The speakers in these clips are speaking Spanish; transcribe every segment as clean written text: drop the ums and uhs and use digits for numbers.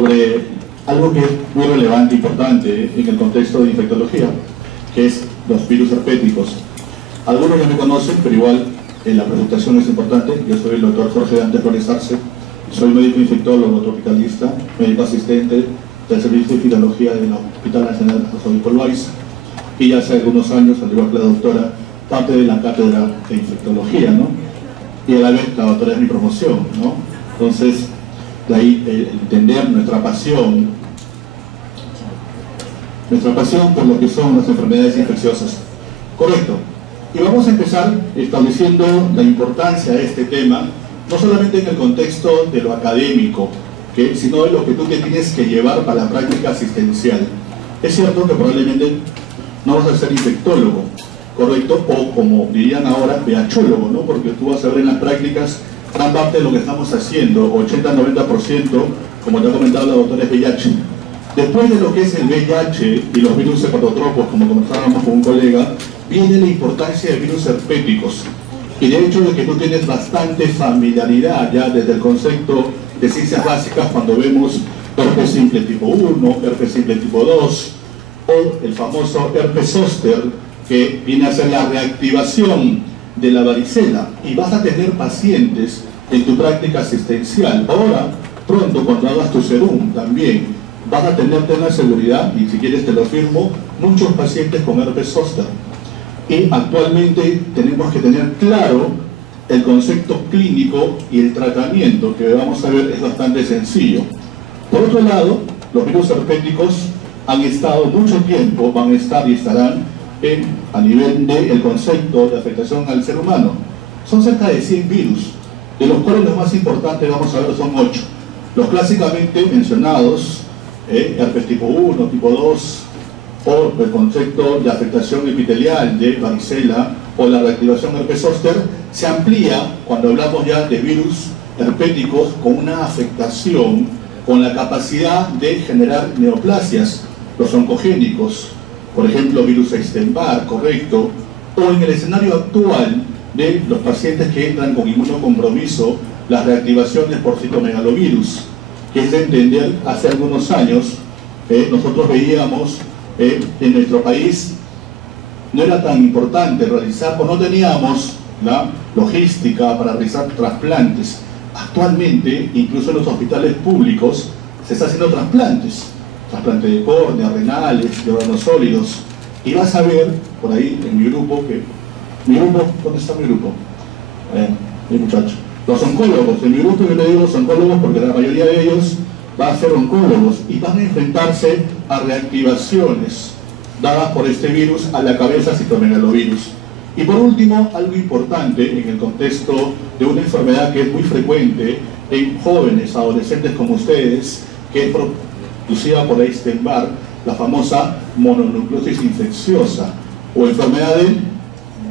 sobre algo que es muy relevante e importante en el contexto de infectología, que es los virus herpéticos. Algunos ya me conocen, pero igual la presentación es importante. Yo soy el doctor Jorge Dante Flores Arce, soy médico infectólogo tropicalista, médico asistente del Servicio de Infectología del Hospital Nacional José Nicolás, y ya hace algunos años, al igual que la doctora, parte de la cátedra de infectología, ¿no? Y a la vez la doctora es mi promoción, ¿no? Entonces, de ahí entender nuestra pasión por lo que son las enfermedades infecciosas. Correcto. Y vamos a empezar estableciendo la importancia de este tema, no solamente en el contexto de lo académico, sino de lo que tú te tienes que llevar para la práctica asistencial. Es cierto que probablemente no vas a ser infectólogo, correcto, o como dirían ahora, VIHólogo, ¿no? Porque tú vas a ver en las prácticas gran parte de lo que estamos haciendo, 80-90%, como te ha comentado la doctora, es VIH. Después de lo que es el VIH y los virus hepatotropos, como comentábamos con un colega, viene la importancia de virus herpéticos. Y de hecho de que tú tienes bastante familiaridad ya desde el concepto de ciencias básicas cuando vemos herpes simple tipo 1, herpes simple tipo 2, o el famoso herpes zóster, que viene a ser la reactivación de la varicela, y vas a tener pacientes en tu práctica asistencial. Ahora, pronto, cuando hagas tu serum también, vas a tener plena seguridad, y si quieres te lo firmo, muchos pacientes con herpes zóster. Y actualmente tenemos que tener claro el concepto clínico y el tratamiento, que vamos a ver es bastante sencillo. Por otro lado, los virus herpéticos han estado mucho tiempo, van a estar y estarán a nivel del concepto de afectación al ser humano. Son cerca de 100 virus, de los cuales los más importantes, vamos a ver, son 8. Los clásicamente mencionados, herpes tipo 1, tipo 2, o el concepto de afectación epitelial de varicela o la reactivación herpes zóster, se amplía cuando hablamos ya de virus herpéticos con una afectación, con la capacidad de generar neoplasias, los oncogénicos, por ejemplo, virus Epstein-Barr, correcto, o en el escenario actual de los pacientes que entran con inmunocompromiso, las reactivaciones por citomegalovirus, que es de entender, hace algunos años, nosotros veíamos en nuestro país, no era tan importante realizar, o no teníamos la logística para realizar trasplantes. Actualmente, incluso en los hospitales públicos, se está haciendo trasplantes de córnea, renales, de órganos sólidos, y vas a ver por ahí en mi grupo, ¿dónde está mi grupo? Mi muchacho. Los oncólogos, en mi grupo yo le digo los oncólogos porque la mayoría de ellos va a ser oncólogos y van a enfrentarse a reactivaciones dadas por este virus a la cabeza citomegalovirus. Y por último, algo importante en el contexto de una enfermedad que es muy frecuente en jóvenes, adolescentes como ustedes, que es producida por Epstein-Barr, la famosa mononucleosis infecciosa o enfermedad del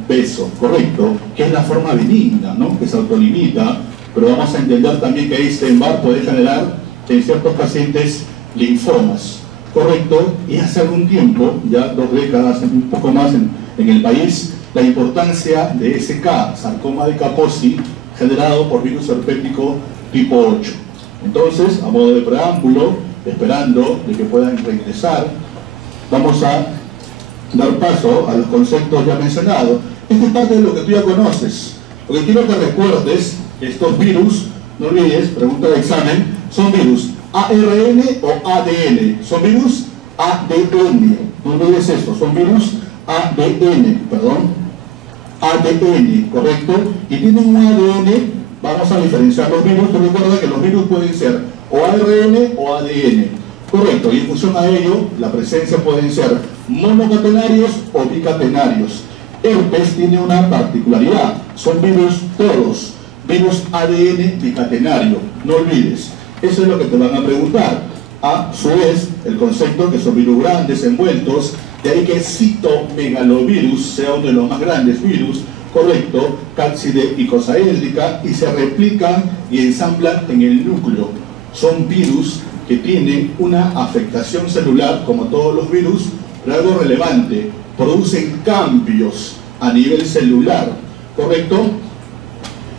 beso, correcto, que es la forma benigna, ¿no? Que se autolimita, pero vamos a entender también que Epstein-Barr puede generar en ciertos pacientes linfomas, correcto, y hace algún tiempo, ya 2 décadas, un poco más en el país, la importancia de SK, sarcoma de Kaposi, generado por virus herpético tipo 8. Entonces, a modo de preámbulo, esperando de que puedan regresar, vamos a dar paso a los conceptos ya mencionados. Esta es parte de lo que tú ya conoces. Lo que quiero que recuerdes, estos virus, no olvides, pregunta de examen, son virus ARN o ADN. Son virus ADN. No olvides esto, son virus ADN, ADN, ¿correcto? Y tienen un ADN, vamos a diferenciar los virus, pero recuerda que los virus pueden ser o ARN o ADN, correcto, y en función a ello, la presencia pueden ser monocatenarios o bicatenarios. Herpes tiene una particularidad, son virus todos, virus ADN bicatenario, no olvides, eso es lo que te van a preguntar. A su vez, el concepto que son virus grandes envueltos, de ahí que citomegalovirus sea uno de los más grandes virus, correcto, cápside icosaédrica, y se replican y ensamblan en el núcleo. Son virus que tienen una afectación celular, como todos los virus, pero algo relevante, producen cambios a nivel celular, ¿correcto?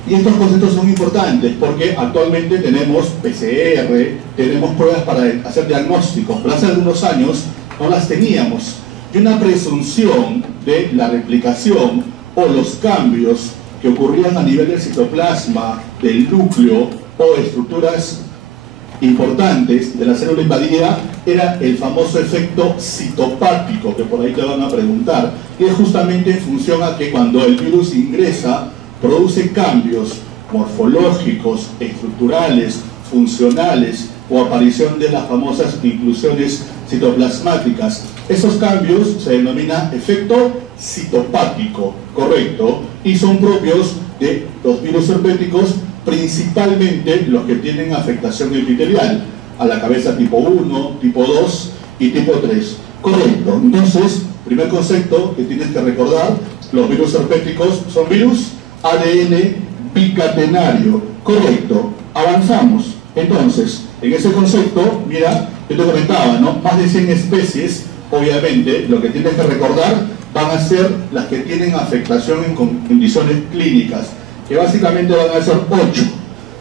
Y estos conceptos son importantes porque actualmente tenemos PCR, tenemos pruebas para hacer diagnósticos, pero hace algunos años no las teníamos. Y una presunción de la replicación o los cambios que ocurrían a nivel del citoplasma, del núcleo o estructuras importantes de la célula invadida era el famoso efecto citopático, que por ahí te van a preguntar, y es justamente en función a que cuando el virus ingresa produce cambios morfológicos, estructurales, funcionales o aparición de las famosas inclusiones citoplasmáticas. Esos cambios se denomina efecto citopático, correcto, y son propios de los virus herpéticos, principalmente los que tienen afectación epitelial, a la cabeza tipo 1, tipo 2 y tipo 3. Correcto. Entonces, primer concepto que tienes que recordar, los virus herpéticos son virus ADN bicatenario. Correcto. Avanzamos. Entonces, en ese concepto, mira, yo te comentaba, ¿no? Más de 100 especies, obviamente, lo que tienes que recordar van a ser las que tienen afectación en condiciones clínicas, que básicamente van a ser 8.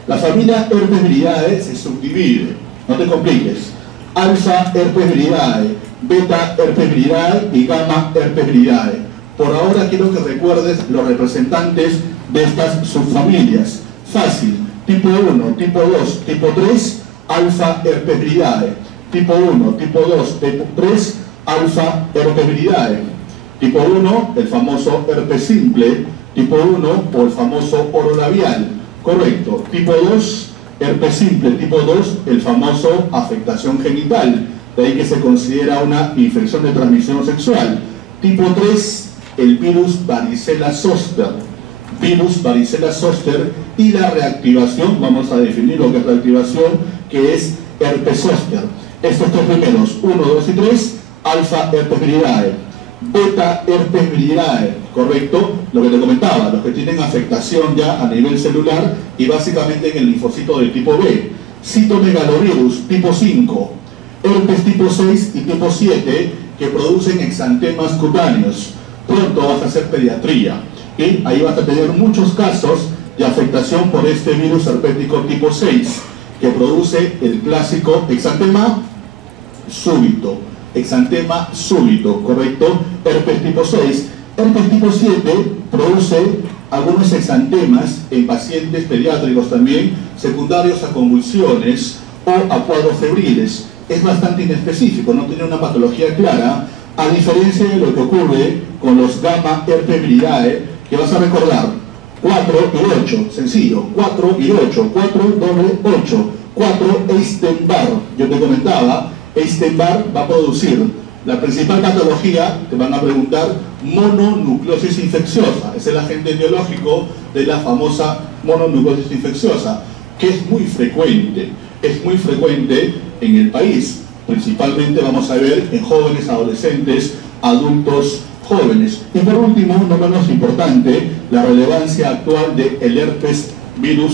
La familia Herpes viridae se subdivide, no te compliques. Alfa Herpes viridae, Beta Herpes viridae y Gamma Herpes viridae. Por ahora quiero que recuerdes los representantes de estas subfamilias. Fácil, tipo 1, tipo 2, tipo 3, Alfa Herpes viridae. Tipo 1, tipo 2, tipo 3, Alfa Herpes viridae. Tipo 1, el famoso herpes simple. Tipo 1, o el famoso oro labial. Correcto. Tipo 2, herpes simple. Tipo 2, el famoso afectación genital. De ahí que se considera una infección de transmisión sexual. Tipo 3, el virus varicela zoster. Virus varicela zoster y la reactivación, vamos a definir lo que es reactivación, que es herpes zoster. Estos tres primeros, 1, 2 y 3, alfa herpes viridae. Beta herpes viridae, correcto, lo que te comentaba, los que tienen afectación ya a nivel celular y básicamente en el linfocito del tipo B. Citomegalovirus tipo 5, herpes tipo 6 y tipo 7 que producen exantemas cutáneos. Pronto vas a hacer pediatría y ahí vas a tener muchos casos de afectación por este virus herpético tipo 6 que produce el clásico exantema súbito. Exantema súbito, correcto, herpes tipo 6. Herpes tipo 7 produce algunos exantemas en pacientes pediátricos también, secundarios a convulsiones o a cuadros febriles. Es bastante inespecífico, no tiene una patología clara, a diferencia de lo que ocurre con los gamma herpes viridae, que vas a recordar, 4 y 8, sencillo, 4 y 8, 4 doble 8, 4 Epstein-Barr, yo te comentaba, Epstein-Barr va a producir la principal patología, te van a preguntar, mononucleosis infecciosa. Es el agente biológico de la famosa mononucleosis infecciosa, que es muy frecuente en el país. Principalmente vamos a ver en jóvenes, adolescentes, adultos jóvenes. Y por último, no menos importante, la relevancia actual del herpes virus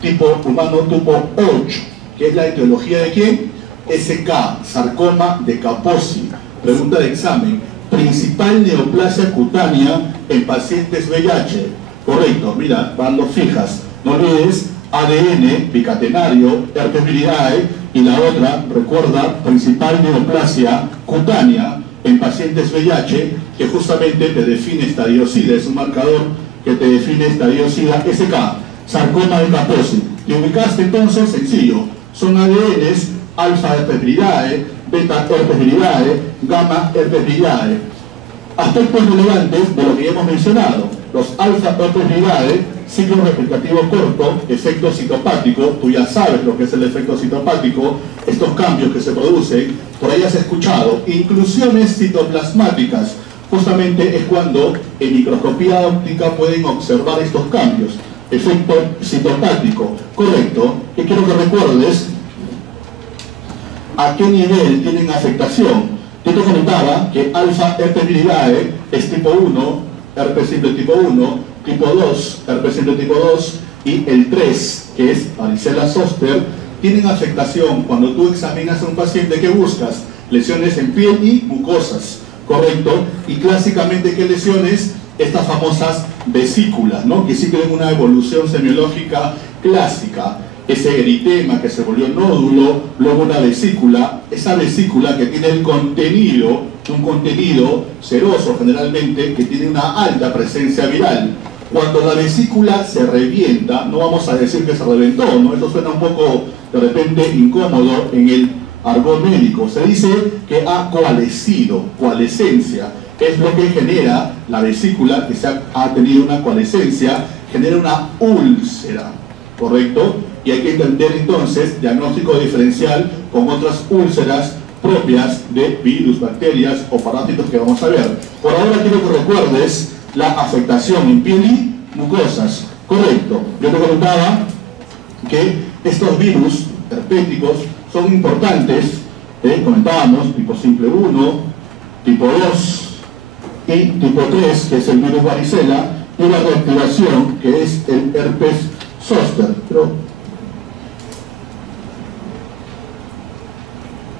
tipo humano tipo 8, que es la etiología de ¿quién? SK, sarcoma de Kaposi. Pregunta de examen, principal neoplasia cutánea en pacientes VIH. Correcto, mira, van dos fijas. No olvides, ADN bicatenario, herpes viridae, y la otra, recuerda, principal neoplasia cutánea en pacientes VIH, que justamente te define estadio SIDA, es un marcador que te define estadio SIDA, SK, sarcoma de Kaposi. ¿Te ubicaste entonces? Sencillo, son ADNs, alfa herpes viridae, beta herpes viridae, gamma herpes viridae. Aspectos relevantes de lo que ya hemos mencionado: los alfa herpes viridae, ciclo replicativo corto, efecto citopático. Tú ya sabes lo que es el efecto citopático, estos cambios que se producen, por ahí has escuchado, inclusiones citoplasmáticas. Justamente es cuando en microscopía óptica pueden observar estos cambios. Efecto citopático, correcto, que quiero que recuerdes a qué nivel tienen afectación. Yo te comentaba que alfa herpes viridae es tipo 1, herpes simple tipo 1, tipo 2, herpes simple tipo 2, y el 3, que es varicela zoster, tienen afectación. Cuando tú examinas a un paciente, ¿qué buscas? Lesiones en piel y mucosas, ¿correcto? Y clásicamente, ¿qué lesiones? estas famosas vesículas, ¿no? Que siguen una evolución semiológica clásica. Ese eritema que se volvió nódulo, luego una vesícula, esa vesícula que tiene el contenido, un contenido seroso generalmente, que tiene una alta presencia viral. Cuando la vesícula se revienta, no vamos a decir que se reventó, ¿no? Eso suena un poco, de repente, incómodo en el argot médico. Se dice que ha coalescido, coalescencia, es lo que genera la vesícula, que ha tenido una coalescencia, genera una úlcera, ¿correcto? Y hay que entender entonces diagnóstico diferencial con otras úlceras propias de virus, bacterias o parásitos que vamos a ver. Por ahora quiero que recuerdes la afectación en piel y mucosas. Correcto. Yo te comentaba que estos virus herpéticos son importantes. Comentábamos tipo simple 1, tipo 2 y tipo 3, que es el virus varicela, y la reactivación, que es el herpes zóster.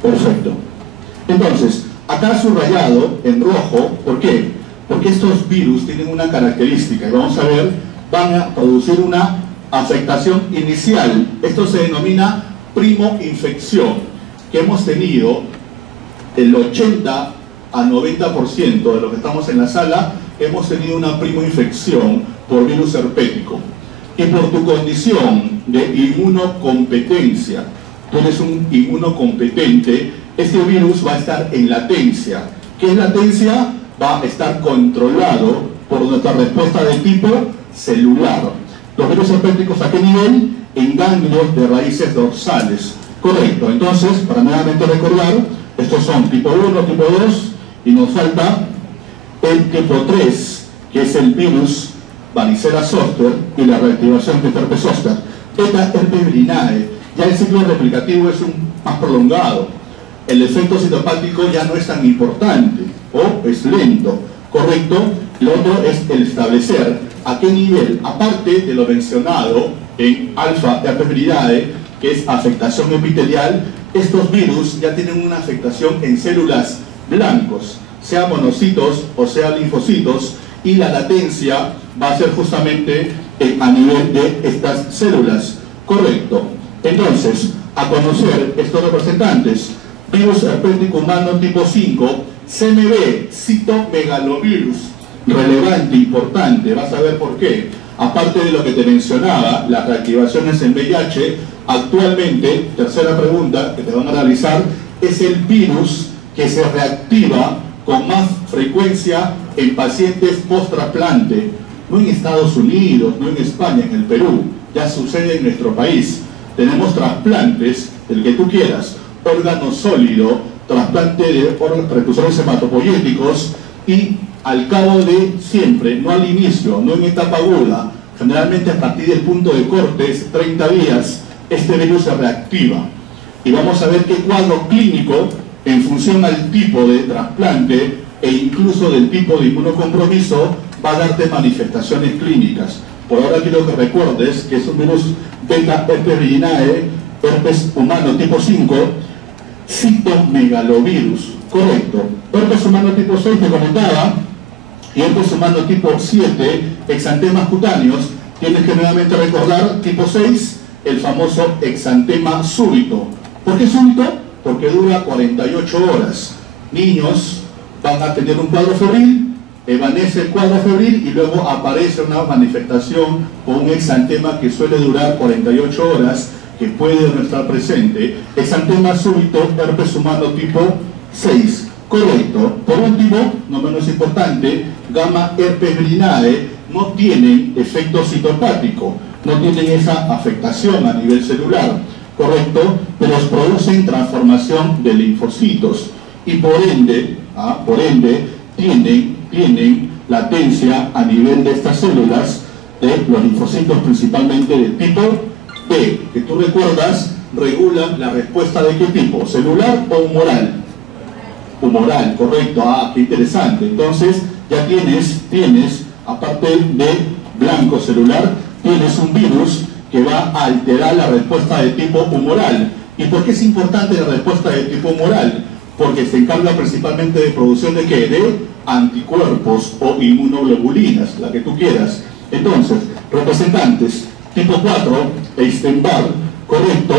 Perfecto. Entonces, acá subrayado en rojo, ¿por qué? Porque estos virus tienen una característica, y vamos a ver, van a producir una afectación inicial. Esto se denomina primo-infección, que hemos tenido el 80 a 90% de los que estamos en la sala, hemos tenido una primo-infección por virus herpético. Y por tu condición de inmunocompetencia, tú eres un inmunocompetente, este virus va a estar en latencia. ¿Qué es latencia? Va a estar controlado por nuestra respuesta de tipo celular. Los virus herpéticos, ¿a qué nivel? En ganglios de raíces dorsales. Correcto. Entonces, para nuevamente recordar, estos son tipo 1, tipo 2, y nos falta el tipo 3, que es el virus varicela zoster y la reactivación de herpes zoster. Esta herpes virinae. Ya el ciclo replicativo es más prolongado. El efecto citopático ya no es tan importante o es lento, ¿correcto? Lo otro es el establecer a qué nivel, aparte de lo mencionado en alfa herpes virinae, que es afectación epitelial, estos virus ya tienen una afectación en células blancos, sea monocitos o sea linfocitos, y la latencia va a ser justamente a nivel de estas células, ¿correcto? Entonces, a conocer estos representantes, virus herpético humano tipo 5, CMV, citomegalovirus, relevante, importante, vas a ver por qué. Aparte de lo que te mencionaba, las reactivaciones en VIH, actualmente, tercera pregunta que te van a realizar, es el virus que se reactiva con más frecuencia en pacientes post-trasplante, no en Estados Unidos, no en España, en el Perú, ya sucede en nuestro país. Tenemos trasplantes, el que tú quieras, órgano sólido, trasplante de órganos precursores hematopoyéticos, y al cabo de siempre, no al inicio, no en etapa aguda, generalmente a partir del punto de cortes, 30 días, este virus se reactiva. Y vamos a ver qué cuadro clínico, en función al tipo de trasplante e incluso del tipo de inmunocompromiso, va a darte manifestaciones clínicas. Por ahora quiero que recuerdes que es un virus beta herpes virinae, herpes humano tipo 5, citomegalovirus, correcto. Herpes humano tipo 6 te comentaba, y herpes humano tipo 7, exantemas cutáneos. Tienes que nuevamente recordar tipo 6, el famoso exantema súbito. ¿Por qué súbito? Porque dura 48 horas. Niños van a tener un cuadro febril, evanece el cuadro febril y luego aparece una manifestación con un exantema que suele durar 48 horas, que puede no estar presente. Exantema súbito, herpes humano tipo 6. Correcto. Por último, no menos importante, gamma herpes virinae no tienen efecto citopático, no tienen esa afectación a nivel celular, correcto, pero producen transformación de linfocitos y por ende tienen latencia a nivel de estas células, de los linfocitos principalmente de tipo B, que tú recuerdas, regulan la respuesta de qué tipo, celular o humoral. Humoral, correcto. Ah, qué interesante. Entonces ya tienes, aparte de blanco celular, tienes un virus que va a alterar la respuesta de tipo humoral. ¿Y por qué es importante la respuesta de tipo humoral? porque se encarga principalmente de producción de ¿qué? De anticuerpos o inmunoglobulinas, la que tú quieras. Entonces, representantes tipo 4, Epstein-Barr, correcto,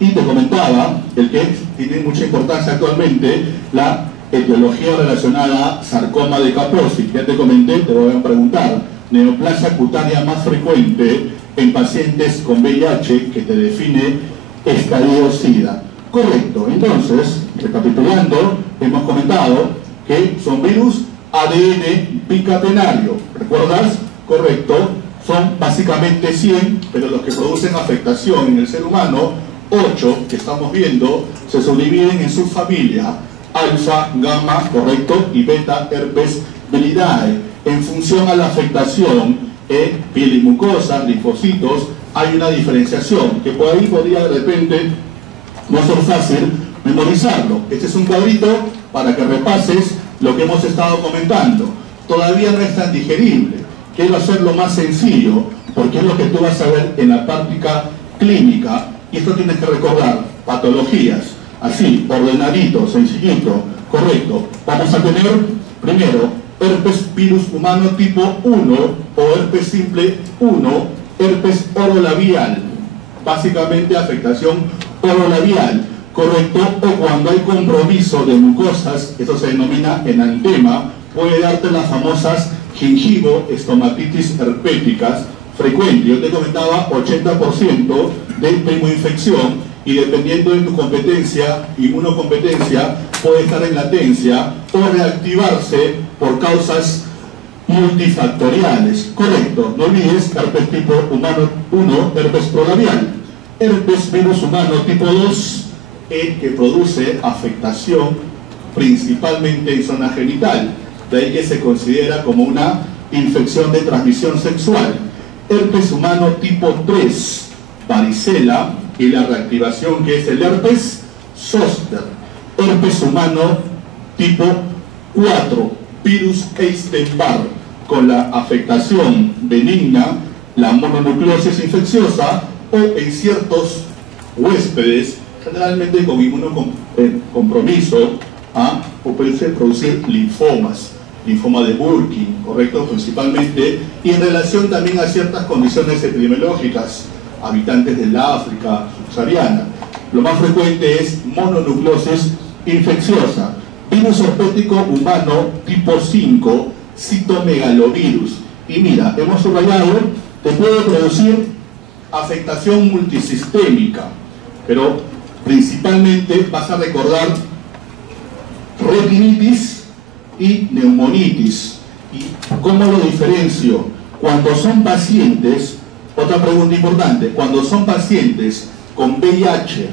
y te comentaba, el que tiene mucha importancia actualmente, la etiología relacionada a sarcoma de Kaposi. Ya te comenté, te voy a preguntar, neoplasia cutánea más frecuente en pacientes con VIH que te define estadio SIDA. Correcto, entonces, recapitulando, hemos comentado que son virus ADN bicatenario. ¿Recuerdas? Correcto, son básicamente 100, pero los que producen afectación en el ser humano, 8 que estamos viendo, se subdividen en subfamilia alfa, gamma, correcto, y beta herpes viridae. En función a la afectación en piel y mucosa, linfocitos, hay una diferenciación que por ahí podría de repente no ser fácil memorizarlo. Este es un cuadrito para que repases lo que hemos estado comentando. Todavía no es tan digerible. Quiero hacerlo más sencillo, porque es lo que tú vas a ver en la práctica clínica, y esto tienes que recordar, patologías, así, ordenadito, sencillito, correcto. Vamos a tener, primero, herpes virus humano tipo 1, o herpes simple 1, herpes orolabial, básicamente afectación orolabial, correcto, o cuando hay compromiso de mucosas, eso se denomina enantema, puede darte las famosas gingivo-estomatitis herpéticas frecuentes. Yo te comentaba 80% de primoinfección, y dependiendo de tu competencia, inmunocompetencia, puede estar en latencia o reactivarse por causas multifactoriales. Correcto, no olvides herpes tipo humano 1, herpes prolabial. Herpes virus humano tipo 2, que produce afectación principalmente en zona genital. De ahí que se considera como una infección de transmisión sexual. Herpes humano tipo 3, varicela, y la reactivación que es el herpes zóster. Herpes humano tipo 4, virus Epstein-Barr, con la afectación benigna, la mononucleosis infecciosa, o en ciertos huéspedes, generalmente con inmunocompromiso, o puede producir linfomas, linfoma de Burkitt, correcto, principalmente, y en relación también a ciertas condiciones epidemiológicas, habitantes del África subsahariana. Lo más frecuente es mononucleosis infecciosa. Virus herpético humano tipo 5, citomegalovirus. Y mira, hemos subrayado, te puede producir afectación multisistémica, pero principalmente vas a recordar retinitis y neumonitis. ¿Y cómo lo diferencio? Cuando son pacientes, otra pregunta importante, cuando son pacientes con VIH,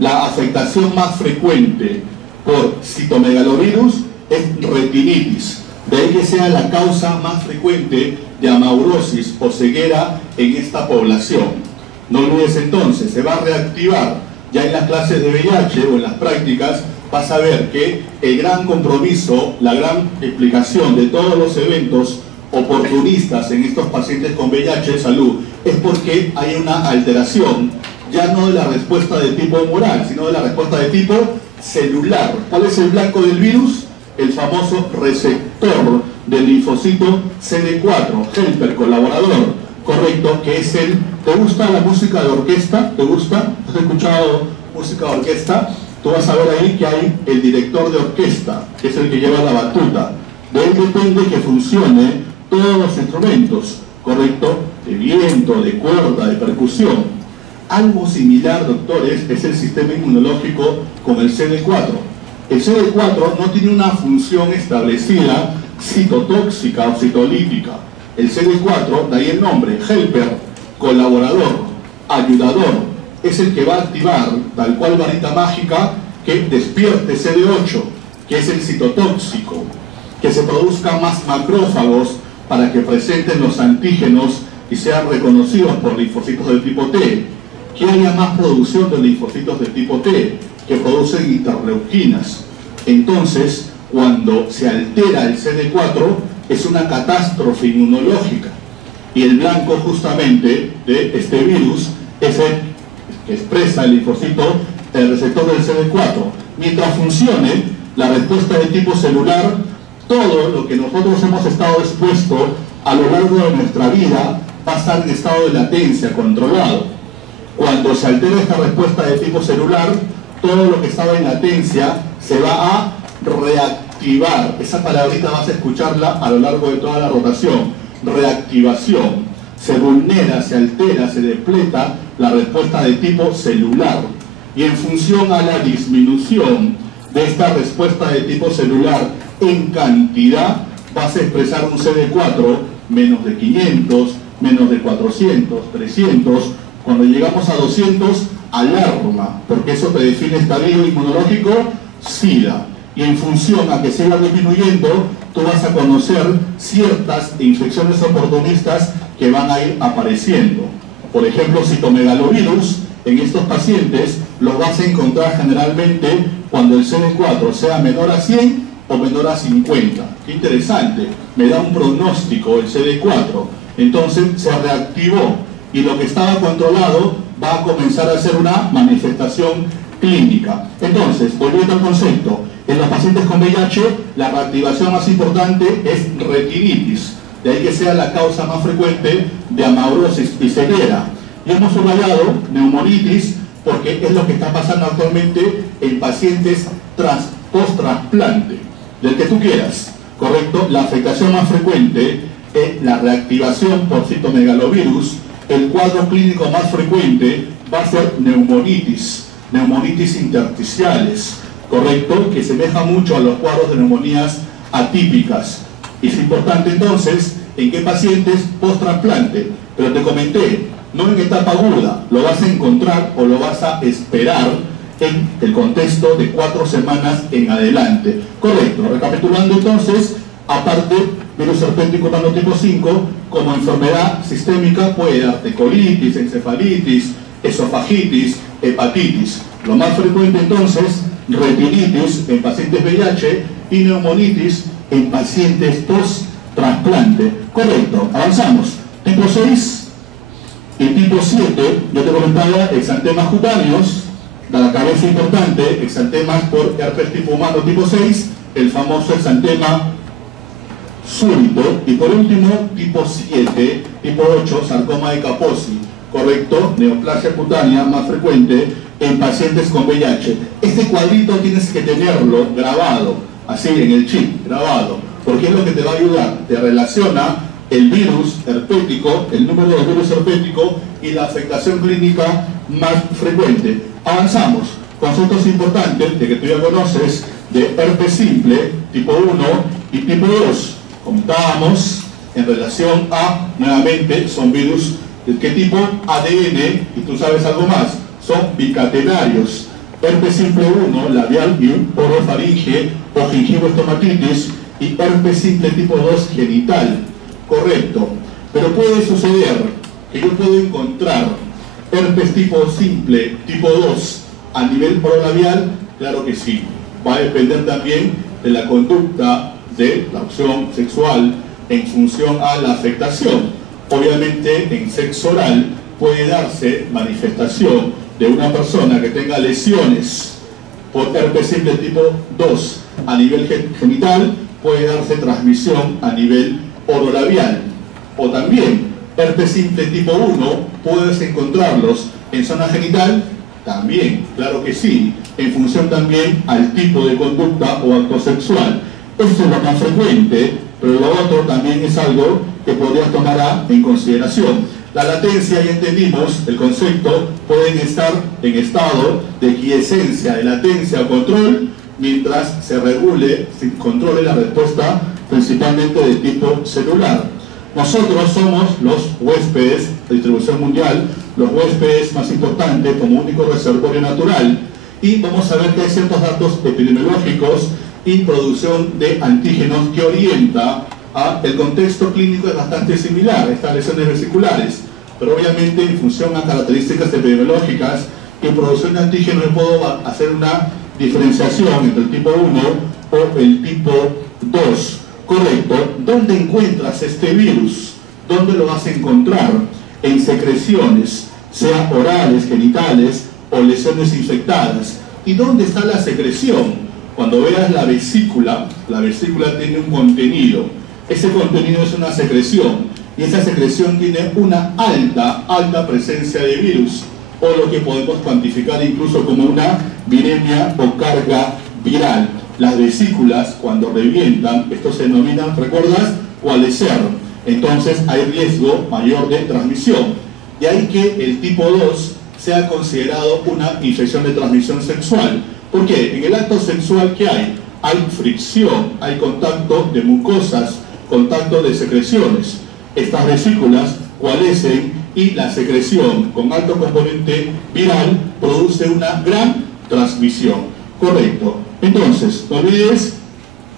la afectación más frecuente por citomegalovirus es retinitis. De ahí que sea la causa más frecuente de amaurosis o ceguera en esta población. No olvides entonces, se va a reactivar ya en las clases de VIH o en las prácticas. Vas a ver que el gran compromiso, la gran explicación de todos los eventos oportunistas en estos pacientes con VIH de salud es porque hay una alteración ya no de la respuesta de tipo humoral, sino de la respuesta de tipo celular. ¿Cuál es el blanco del virus? El famoso receptor del linfocito CD4, helper, colaborador, correcto, que es el... ¿Te gusta la música de orquesta? ¿Te gusta? ¿Has escuchado música de orquesta? Tú vas a ver ahí que hay el director de orquesta, que es el que lleva la batuta. De él depende que funcione todos los instrumentos, correcto, de viento, de cuerda, de percusión. Algo similar, doctores, es el sistema inmunológico con el CD4. El CD4 no tiene una función establecida citotóxica o citolítica. El CD4, de ahí el nombre, helper, colaborador, ayudador, es el que va a activar, tal cual varita mágica, que despierte CD8, que es el citotóxico, que se produzcan más macrófagos para que presenten los antígenos y sean reconocidos por linfocitos del tipo T, que haya más producción de linfocitos del tipo T, que producen interleuquinas. Entonces, cuando se altera el CD4, es una catástrofe inmunológica. Y el blanco justamente de este virus es el que expresa el linfocito, el receptor del CD4. Mientras funcione, la respuesta de tipo celular, todo lo que nosotros hemos estado expuestos a lo largo de nuestra vida va a estar en estado de latencia controlado. Cuando se altera esta respuesta de tipo celular, todo lo que estaba en latencia se va a reactivar. Esa palabrita vas a escucharla a lo largo de toda la rotación. Reactivación. Se vulnera, se altera, se depleta la respuesta de tipo celular. Y en función a la disminución de esta respuesta de tipo celular en cantidad, vas a expresar un CD4 menos de 500, menos de 400, 300. Cuando llegamos a 200, alarma, porque eso te define estadio inmunológico SIDA. Y en función a que siga disminuyendo, tú vas a conocer ciertas infecciones oportunistas que van a ir apareciendo. Por ejemplo, citomegalovirus, en estos pacientes lo vas a encontrar generalmente cuando el CD4 sea menor a 100 o menor a 50. Qué interesante, me da un pronóstico el CD4. Entonces se reactivó y lo que estaba controlado va a comenzar a hacer una manifestación clínica. Entonces, volviendo al concepto, en los pacientes con VIH, la reactivación más importante es retinitis, de ahí que sea la causa más frecuente de amaurosis y ceguera. Y hemos subrayado neumonitis porque es lo que está pasando actualmente en pacientes post-trasplante, del que tú quieras, ¿correcto? La afectación más frecuente es la reactivación por citomegalovirus. El cuadro clínico más frecuente va a ser neumonitis intersticiales, ¿correcto? Que semeja mucho a los cuadros de neumonías atípicas. Es importante entonces en qué pacientes post-trasplante, pero te comenté, no en etapa aguda, lo vas a encontrar o lo vas a esperar en el contexto de 4 semanas en adelante. Correcto, recapitulando entonces, aparte virus herpético humano tipo 5, como enfermedad sistémica puede darte colitis, encefalitis, esofagitis, hepatitis. Lo más frecuente entonces, retinitis en pacientes VIH y neumonitis en pacientes post-trasplante. Correcto, avanzamos. Tipo 6 y tipo 7, yo te comentaba exantemas cutáneos, de la cabeza importante, exantemas por herpes tipo humano tipo 6, el famoso exantema súbito, y por último tipo 7, tipo 8, sarcoma de Kaposi, correcto, neoplasia cutánea más frecuente en pacientes con VIH. Este cuadrito tienes que tenerlo grabado, así en el chip, grabado, porque es lo que te va a ayudar, te relaciona el virus herpético, el número de virus herpético y la afectación clínica más frecuente. Avanzamos. Conceptos importantes de que tú ya conoces de herpes simple, tipo 1 y tipo 2. Comentábamos en relación a, nuevamente, son virus de qué tipo, ADN, y tú sabes algo más, son bicatenarios. Herpes simple 1, labial y orofaringe o gingivoestomatitis, y herpes simple tipo 2, genital. Correcto, pero puede suceder que yo puedo encontrar herpes tipo simple, tipo 2, a nivel orolabial. Claro que sí, va a depender también de la conducta de la opción sexual en función a la afectación. Obviamente en sexo oral puede darse manifestación de una persona que tenga lesiones por herpes simple tipo 2 a nivel genital, puede darse transmisión a nivel orolabial. O también herpes simple tipo 1, puedes encontrarlos en zona genital, también, claro que sí, en función también al tipo de conducta o acto sexual. Esto es lo más frecuente, pero lo otro también es algo que podrías tomar en consideración. La latencia, ya entendimos el concepto, pueden estar en estado de quiescencia, de latencia o control, mientras se regule, se controle la respuesta principalmente de tipo celular. Nosotros somos los huéspedes de distribución mundial, los huéspedes más importantes como único reservorio natural, y vamos a ver que hay ciertos datos epidemiológicos y producción de antígenos que orienta a el contexto clínico. Es bastante similar, estas lesiones vesiculares, pero obviamente en función a características epidemiológicas y producción de antígenos yo puedo hacer una diferenciación entre el tipo 1 o el tipo 2. Correcto. ¿Dónde encuentras este virus? ¿Dónde lo vas a encontrar? En secreciones, sea orales, genitales o lesiones infectadas. ¿Y dónde está la secreción? Cuando veas la vesícula tiene un contenido. Ese contenido es una secreción, y esa secreción tiene una alta presencia de virus, o lo que podemos cuantificar incluso como una viremia o carga viral. Las vesículas, cuando revientan, esto se denomina, ¿recuerdas? Coalescer. Entonces hay riesgo mayor de transmisión. De ahí que el tipo 2 sea considerado una infección de transmisión sexual. ¿Por qué? En el acto sexual, ¿qué hay? Hay fricción, hay contacto de mucosas, contacto de secreciones. Estas vesículas coalescen y la secreción con alto componente viral produce una gran transmisión. Correcto. Entonces, no olvides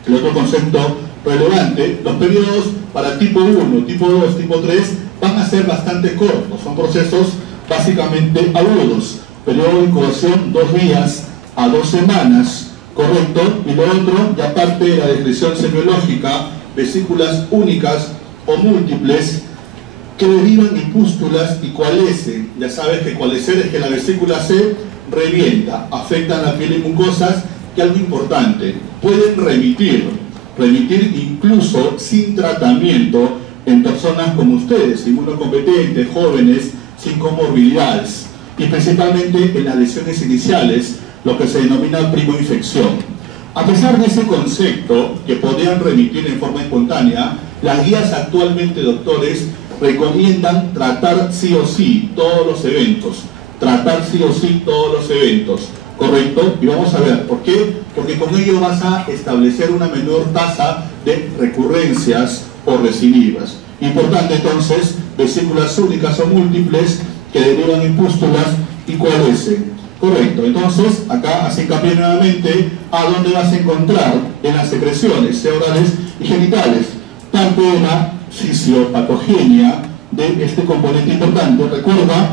el otro concepto relevante: los periodos para tipo 1, tipo 2, tipo 3 van a ser bastante cortos, son procesos básicamente agudos. Periodo de incubación 2 días a 2 semanas, correcto. Y lo otro, ya parte de la descripción semiológica, vesículas únicas o múltiples que derivan en pústulas y coalescen. Ya sabes que coalescer es que la vesícula se revienta, afectan la piel y mucosas, y algo importante, pueden remitir incluso sin tratamiento en personas como ustedes, inmunocompetentes, jóvenes, sin comorbilidades, y principalmente en las lesiones iniciales, lo que se denomina primoinfección. A pesar de ese concepto, que podrían remitir en forma espontánea, las guías actualmente, doctores, recomiendan tratar sí o sí todos los eventos. Tratar sí o sí todos los eventos, ¿correcto? Y vamos a ver, ¿por qué? Porque con ello vas a establecer una menor tasa de recurrencias o recidivas. Importante entonces, vesículas únicas o múltiples que derivan en pústulas y coalescen. Correcto, entonces acá hace hincapié nuevamente a dónde vas a encontrar en las secreciones, sea orales y genitales, tanto de la fisiopatogenia de este componente importante. Recuerda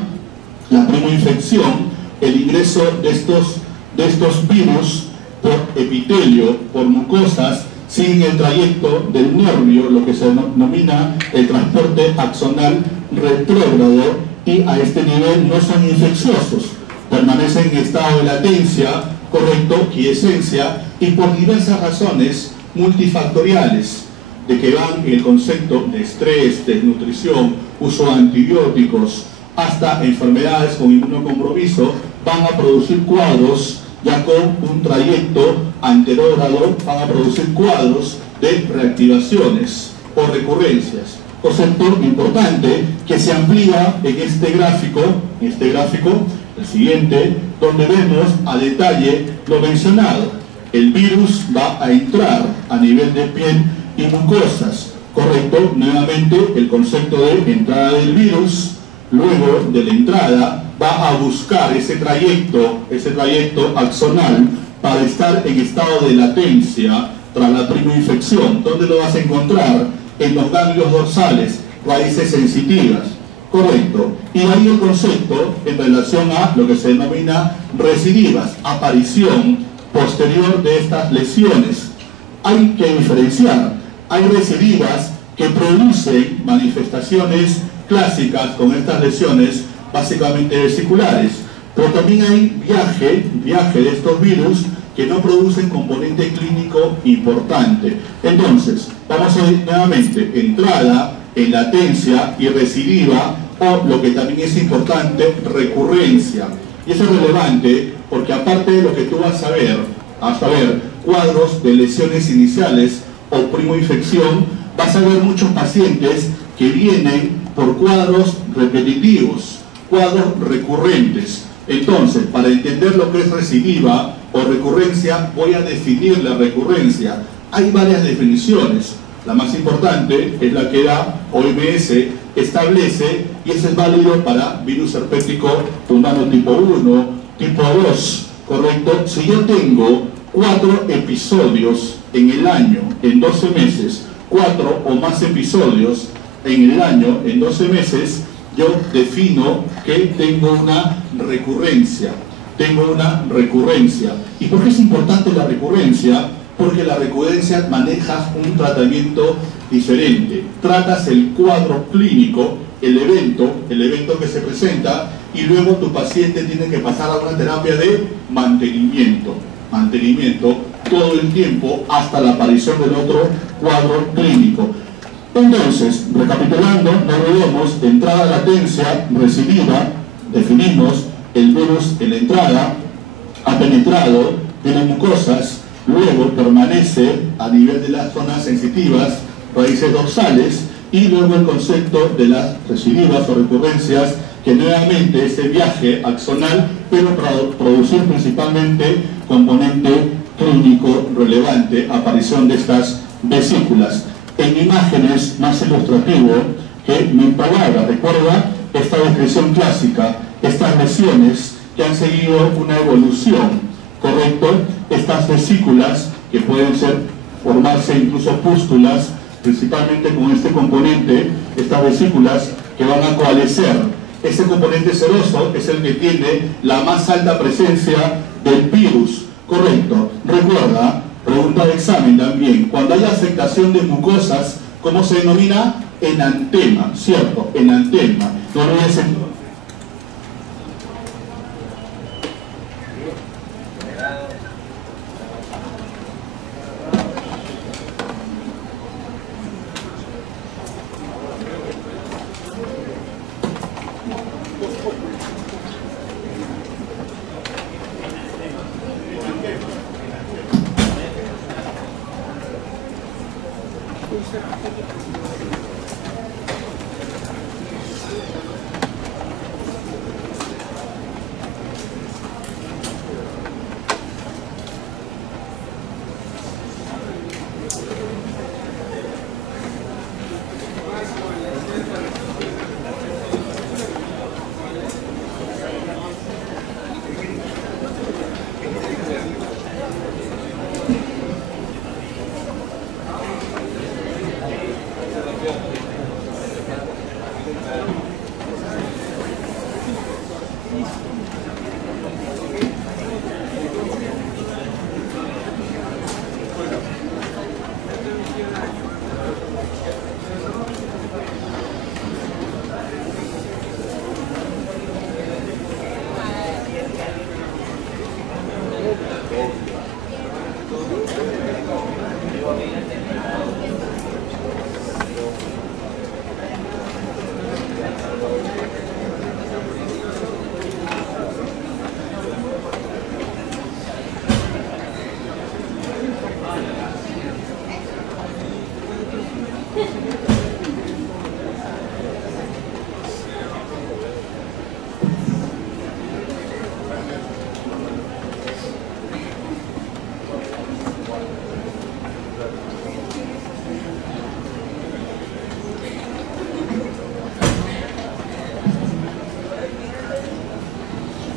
la primoinfección, el ingreso de estos virus por epitelio, por mucosas, siguen el trayecto del nervio, lo que se denomina el transporte axonal retrógrado, y a este nivel no son infecciosos, permanecen en estado de latencia, correcto, quiescencia, y por diversas razones multifactoriales, de que van el concepto de estrés, desnutrición, uso de antibióticos, hasta enfermedades con inmunocompromiso, van a producir cuadros ya con un trayecto anterógrado, van a producir cuadros de reactivaciones o recurrencias. Concepto importante que se amplía en este gráfico, el siguiente, donde vemos a detalle lo mencionado. El virus va a entrar a nivel de piel y mucosas, correcto. Nuevamente el concepto de entrada del virus. Luego de la entrada va a buscar ese trayecto axonal para estar en estado de latencia tras la primoinfección. ¿Dónde lo vas a encontrar? En los ganglios dorsales, raíces sensitivas, correcto. Y ahí el concepto en relación a lo que se denomina recidivas, aparición posterior de estas lesiones. Hay que diferenciar, hay recidivas que producen manifestaciones clásicas con estas lesiones, básicamente vesiculares, pero también hay viaje de estos virus que no producen componente clínico importante. Entonces, vamos a ir nuevamente, entrada en latencia y recidiva, o lo que también es importante, recurrencia. Y eso es relevante porque aparte de lo que tú vas a ver cuadros de lesiones iniciales o primoinfección, vas a ver muchos pacientes que vienen por cuadros repetitivos, cuadros recurrentes. Entonces, para entender lo que es recidiva o recurrencia, voy a definir la recurrencia. Hay varias definiciones. La más importante es la que da OMS, establece, y eso es válido para virus herpético humano tipo 1, tipo 2, ¿correcto? Si yo tengo 4 episodios en el año, en 12 meses, 4 o más episodios en el año, en 12 meses, yo defino que tengo una recurrencia. ¿Y por qué es importante la recurrencia? Porque la recurrencia maneja un tratamiento diferente. Tratas el cuadro clínico, el evento que se presenta, y luego tu paciente tiene que pasar a una terapia de mantenimiento todo el tiempo hasta la aparición del otro cuadro clínico. Entonces, recapitulando, no olvidemos, de entrada latencia recidiva, definimos el virus en la entrada, ha penetrado, tiene mucosas, luego permanece a nivel de las zonas sensitivas, raíces dorsales, y luego el concepto de las recidivas o recurrencias, que nuevamente ese viaje axonal, pero para producir principalmente componente clínico relevante, aparición de estas vesículas. En imágenes más ilustrativo que mi palabra, recuerda esta descripción clásica, estas lesiones que han seguido una evolución, ¿correcto? Estas vesículas que pueden formarse incluso pústulas, principalmente con este componente, estas vesículas que van a coalescer. Este componente seroso es el que tiene la más alta presencia del virus, ¿correcto? Recuerda, pregunta de examen también, cuando hay afectación de mucosas, ¿cómo se denomina? Enantema, ¿cierto? Enantema. No olvides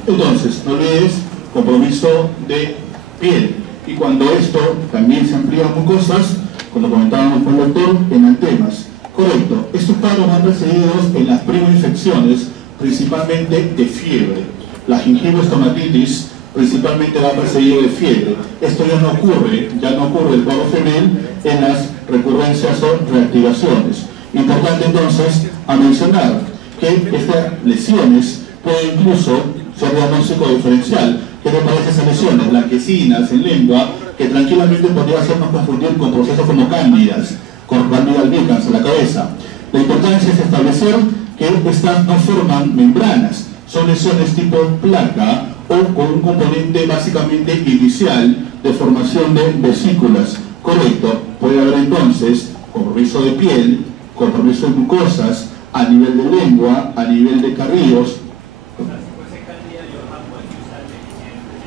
entonces, no olvides, compromiso de piel. Y cuando esto también se amplía a mucosas, como comentábamos con el doctor, enantemas. Correcto, estos cuadros van precedidos en las primoinfecciones, principalmente de fiebre. La gingivoestomatitis principalmente va precedido de fiebre. Esto ya no ocurre el cuadro febril en las recurrencias o reactivaciones. Importante entonces a mencionar que estas lesiones pueden incluso ser diagnóstico diferencial. ¿Qué te parece esas lesiones? Blanquecinas en lengua, que tranquilamente podría hacernos confundir con procesos como cándidas, con Candida albicans en la cabeza. La importancia es establecer que estas no forman membranas, son lesiones tipo placa o con un componente básicamente inicial de formación de vesículas. Correcto, puede haber entonces compromiso de piel, compromiso de mucosas, a nivel de lengua, a nivel de carrillos.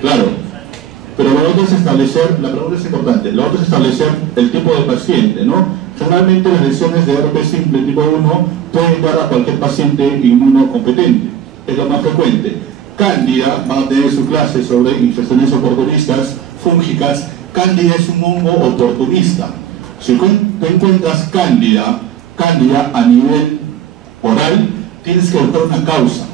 Claro, pero lo otro es establecer, la pregunta es importante, lo otro es establecer el tipo de paciente, ¿no? Generalmente las lesiones de herpes simple tipo 1 pueden dar a cualquier paciente inmunocompetente, es lo más frecuente. Cándida, van a tener su clase sobre infecciones oportunistas, fúngicas. Cándida es un hongo oportunista. Si tú encuentras cándida a nivel oral, tienes que buscar una causa.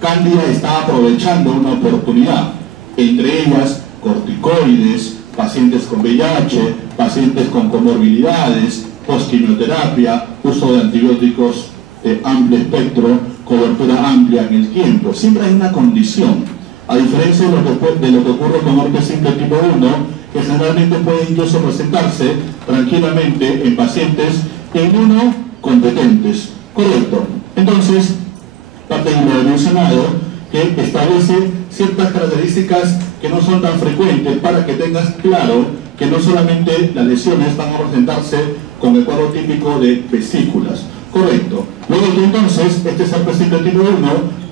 Cándida está aprovechando una oportunidad, entre ellas corticoides, pacientes con VIH, pacientes con comorbilidades, postquimioterapia, uso de antibióticos de amplio espectro, cobertura amplia en el tiempo. Siempre hay una condición. A diferencia de lo que ocurre con herpes simple tipo 1, que generalmente puede incluso presentarse tranquilamente en pacientes inmunocompetentes. Correcto. Entonces, parte de lo mencionado, que establece ciertas características que no son tan frecuentes para que tengas claro que no solamente las lesiones van a presentarse con el cuadro típico de vesículas. Correcto. Luego que entonces, este es el paciente tipo 1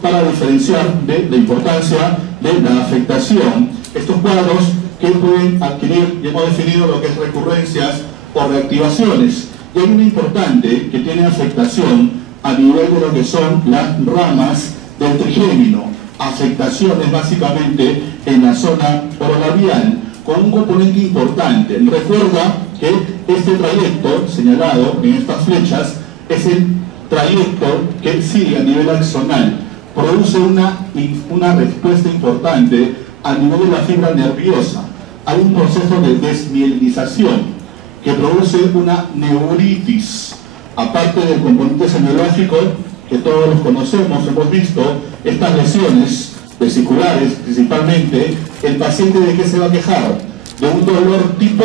para diferenciar de la importancia de la afectación. Estos cuadros que pueden adquirir, ya hemos definido lo que es recurrencias o reactivaciones. Y hay una importante que tiene afectación a nivel de lo que son las ramas del trigémino. Afectaciones básicamente en la zona orolabial, con un componente importante. Recuerda que este trayecto señalado en estas flechas es el trayecto que sigue a nivel axonal. Produce una respuesta importante a nivel de la fibra nerviosa. Hay un proceso de desmielinización que produce una neuritis. Aparte del componente semiológico, que todos los conocemos, hemos visto estas lesiones vesiculares principalmente, el paciente ¿de qué se va a quejar? De un dolor tipo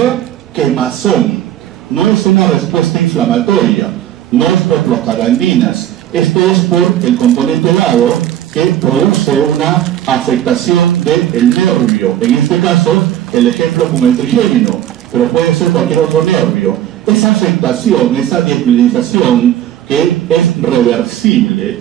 quemazón. No es una respuesta inflamatoria, no es por prostaglandinas, esto es por el componente dado que produce una afectación del nervio. En este caso, el ejemplo con el trigémino, pero puede ser cualquier otro nervio. Esa afectación, esa desmielinización, que es reversible,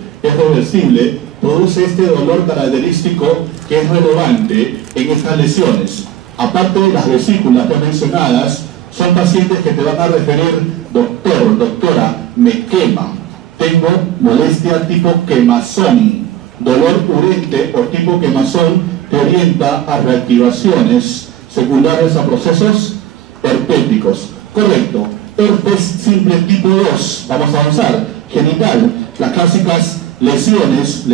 produce este dolor característico que es relevante en estas lesiones. Aparte de las vesículas ya mencionadas, son pacientes que te van a referir, doctor, doctora, me quema, tengo molestia tipo quemazón, dolor urente o tipo quemazón que orienta a reactivaciones secundarias a procesos herpéticos. Correcto. Herpes simple tipo 2, vamos a avanzar. Genital, las clásicas lesiones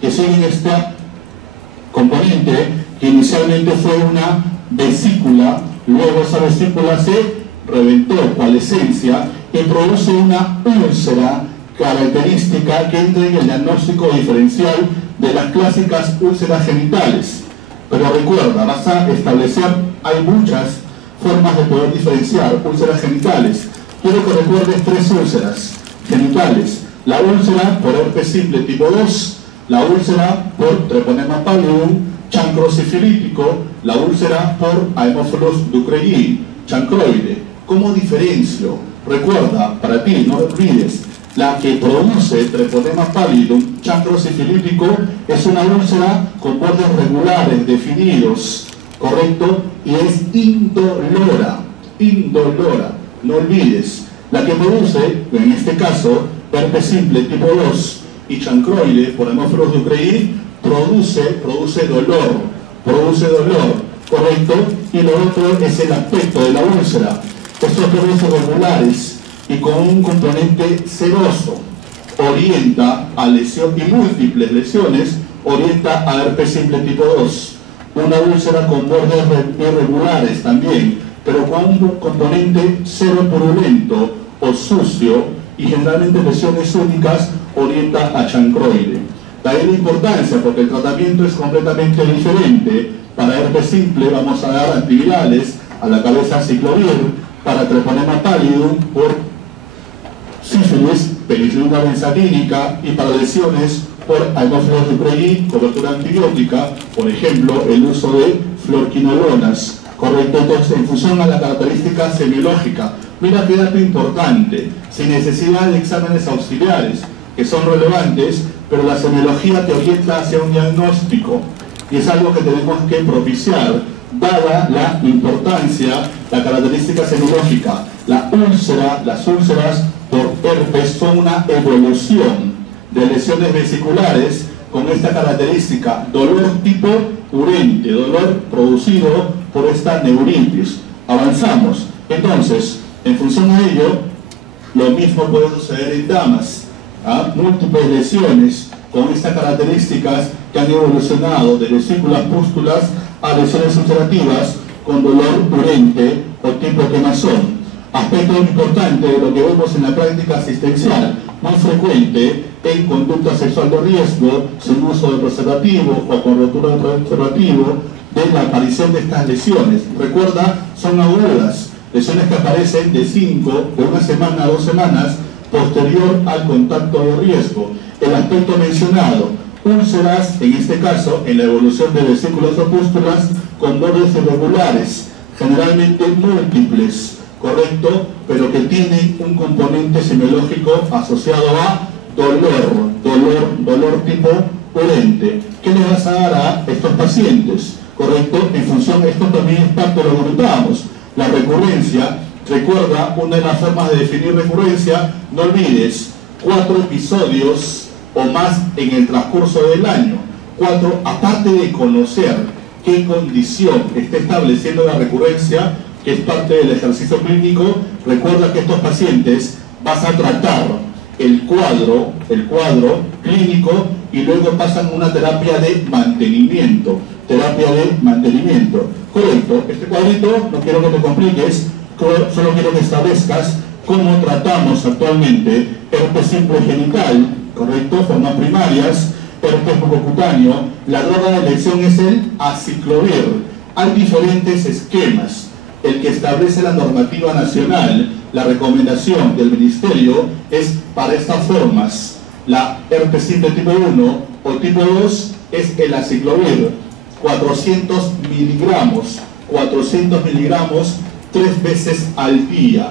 que siguen este componente que inicialmente fue una vesícula, luego esa vesícula se reventó, coalescencia, y produce una úlcera característica que entra en el diagnóstico diferencial de las clásicas úlceras genitales. Pero recuerda, vas a establecer, hay muchas formas de poder diferenciar úlceras genitales. Quiero que recuerdes 3 úlceras genitales: la úlcera por herpes simple tipo 2, la úlcera por treponema pallidum, chancro sifilítico, la úlcera por Haemophilus ducreyi, chancroide. ¿Cómo diferencio? Recuerda, para ti, no lo olvides, la que produce treponema pallidum, chancro sifilítico, es una úlcera con bordes regulares, definidos, ¿correcto? Y es indolora, no olvides. La que produce, en este caso, herpes simple tipo 2 y chancroide por Haemophilus ducreyi, produce dolor, ¿correcto? Y lo otro es el aspecto de la úlcera. Estos bordes regulares y con un componente seroso orienta a lesión y múltiples lesiones, orienta a herpes simple tipo 2. Una úlcera con bordes irregulares también, pero con un componente cero purulento o sucio y generalmente lesiones únicas, orienta a chancroide. De ahí la importancia, porque el tratamiento es completamente diferente. Para herpes simple vamos a dar antivirales, a la cabeza ciclovir, para treponema pallidum por sífilis, penicilina benzatínica, y para lesiones por Haemophilus ducreyi, cobertura antibiótica, por ejemplo, el uso de fluorquinolonas. Correcto. Entonces, en función a la característica semiológica, mira qué dato importante, sin necesidad de exámenes auxiliares, que son relevantes, pero la semiología te orienta hacia un diagnóstico, y es algo que tenemos que propiciar, dada la importancia, la característica semiológica. La úlcera, las úlceras por herpes son una evolución de lesiones vesiculares con esta característica: dolor tipo urente, dolor producido por esta neuritis. Avanzamos. Entonces, en función a ello, lo mismo puede suceder en damas. Múltiples lesiones con estas características que han evolucionado de vesículas pústulas a lesiones ulcerativas con dolor urente o tipo quemazón. Aspecto importante de lo que vemos en la práctica asistencial, muy frecuente en conducta sexual de riesgo, sin uso de preservativo o con rotura de preservativo, de la aparición de estas lesiones. Recuerda, son agudas, lesiones que aparecen de 1 semana a 2 semanas posterior al contacto de riesgo. El aspecto mencionado, úlceras, en este caso, en la evolución de vesículos o pústulas con bordes irregulares, generalmente múltiples, correcto, pero que tienen un componente semiológico asociado a dolor tipo urente. ¿Qué le vas a dar a estos pacientes? Correcto, en función, esto también es parte de lo que comentábamos, la recurrencia. Recuerda, una de las formas de definir recurrencia, no olvides, 4 episodios o más en el transcurso del año. 4, aparte de conocer qué condición está estableciendo la recurrencia, que es parte del ejercicio clínico, recuerda que estos pacientes vas a tratar el cuadro clínico y luego pasan una terapia de mantenimiento. Correcto, este cuadrito, no quiero que te compliques, solo quiero que establezcas cómo tratamos actualmente herpes simple genital, correcto, formas primarias, herpes mucocutáneo. La droga de elección es el aciclovir. Hay diferentes esquemas. El que establece la normativa nacional, la recomendación del ministerio es para estas formas. La herpes simple tipo 1 o tipo 2 es el aciclovir, 400 miligramos, 3 veces al día.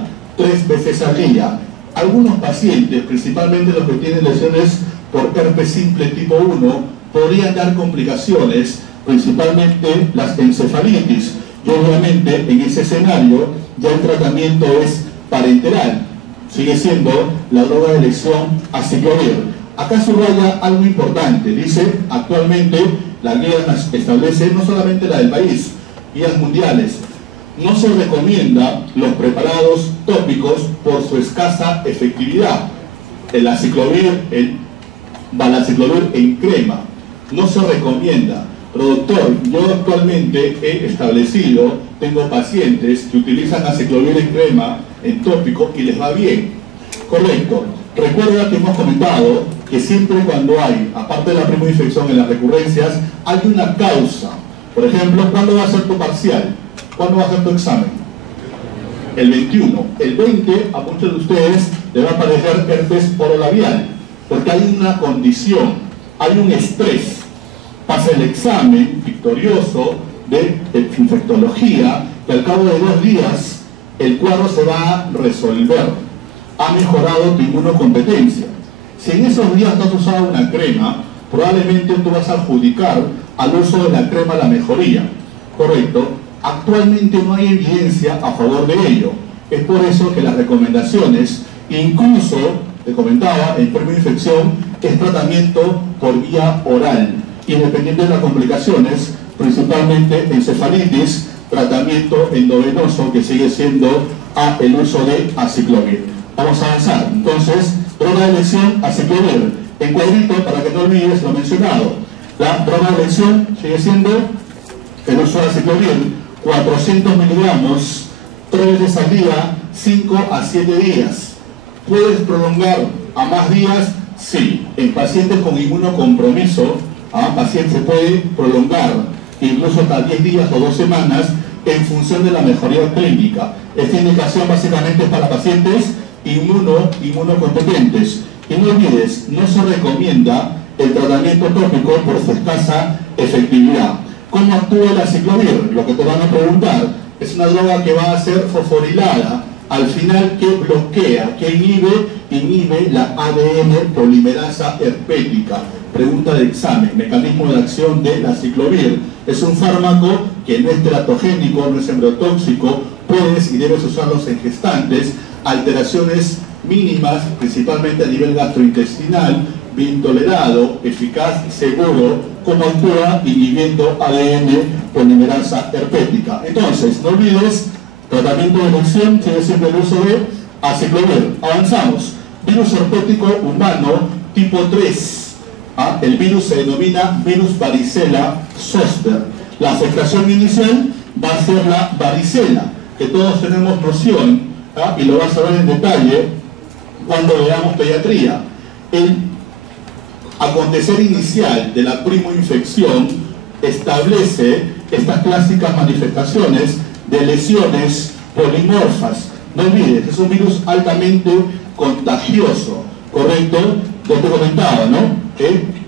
Algunos pacientes, principalmente los que tienen lesiones por herpes simple tipo 1, podrían dar complicaciones, principalmente las encefalitis. Y obviamente en ese escenario ya el tratamiento es parenteral. Sigue siendo la droga de elección aciclovir. Acá subraya algo importante. Dice, actualmente la guía establece, no solamente la del país, guías mundiales, no se recomienda los preparados tópicos por su escasa efectividad. El aciclovir, el valaciclovir en crema, no se recomienda. Pero doctor, yo actualmente he establecido, tengo pacientes que utilizan aciclovir en crema, en tópico, y les va bien. Correcto. Recuerda que hemos comentado que siempre cuando hay, aparte de la primoinfección en las recurrencias, hay una causa. Por ejemplo, ¿cuándo va a ser tu parcial? ¿Cuándo va a ser tu examen? El 21. El 20, a muchos de ustedes les va a aparecer herpes orolabial, porque hay una condición, hay un estrés. Pasa el examen victorioso de infectología, que al cabo de 2 días el cuadro se va a resolver. Ha mejorado tu inmunocompetencia. Si en esos días no has usado una crema, probablemente tú vas a adjudicar al uso de la crema la mejoría. Correcto. Actualmente no hay evidencia a favor de ello. Es por eso que las recomendaciones, incluso, te comentaba, en primoinfección, es tratamiento por vía oral. Independiente de las complicaciones, principalmente encefalitis, tratamiento endovenoso que sigue siendo el uso de aciclovir. Vamos a avanzar. Entonces, droga de elección, aciclovir. En cuadrito, para que no olvides lo mencionado. La droga de elección sigue siendo el uso de aciclovir, 400 miligramos, 3 veces al día, 5 a 7 días. ¿Puedes prolongar a más días? Sí. En pacientes con inmunocompromiso, paciente se puede prolongar incluso hasta 10 días o 2 semanas en función de la mejoría clínica. Esta indicación básicamente es para pacientes inmunocompetentes. Y no olvides, no se recomienda el tratamiento tópico por su escasa efectividad. ¿Cómo actúa el aciclovir? Lo que te van a preguntar. Es una droga que va a ser fosforilada. Al final, ¿qué bloquea? ¿Qué inhibe? Inhibe la ADN polimerasa herpética. Pregunta de examen, mecanismo de acción del aciclovir. Es un fármaco que no es teratogénico, no es embriotóxico, puedes y debes usarlos en gestantes, alteraciones mínimas, principalmente a nivel gastrointestinal, bien tolerado, eficaz, seguro, como actúa inhibiendo ADN polimerasa herpética. Entonces, no olvides, tratamiento de elección sigue siendo el uso de aciclovir. Avanzamos. Virus herpético humano tipo 3. El virus se denomina virus varicela zoster. La afectación inicial va a ser la varicela, que todos tenemos noción, y lo vas a ver en detalle cuando veamos pediatría. El acontecer inicial de la primoinfección establece estas clásicas manifestaciones de lesiones polimorfas. No olvides, es un virus altamente contagioso, ¿correcto? Ya te comentaba, ¿no?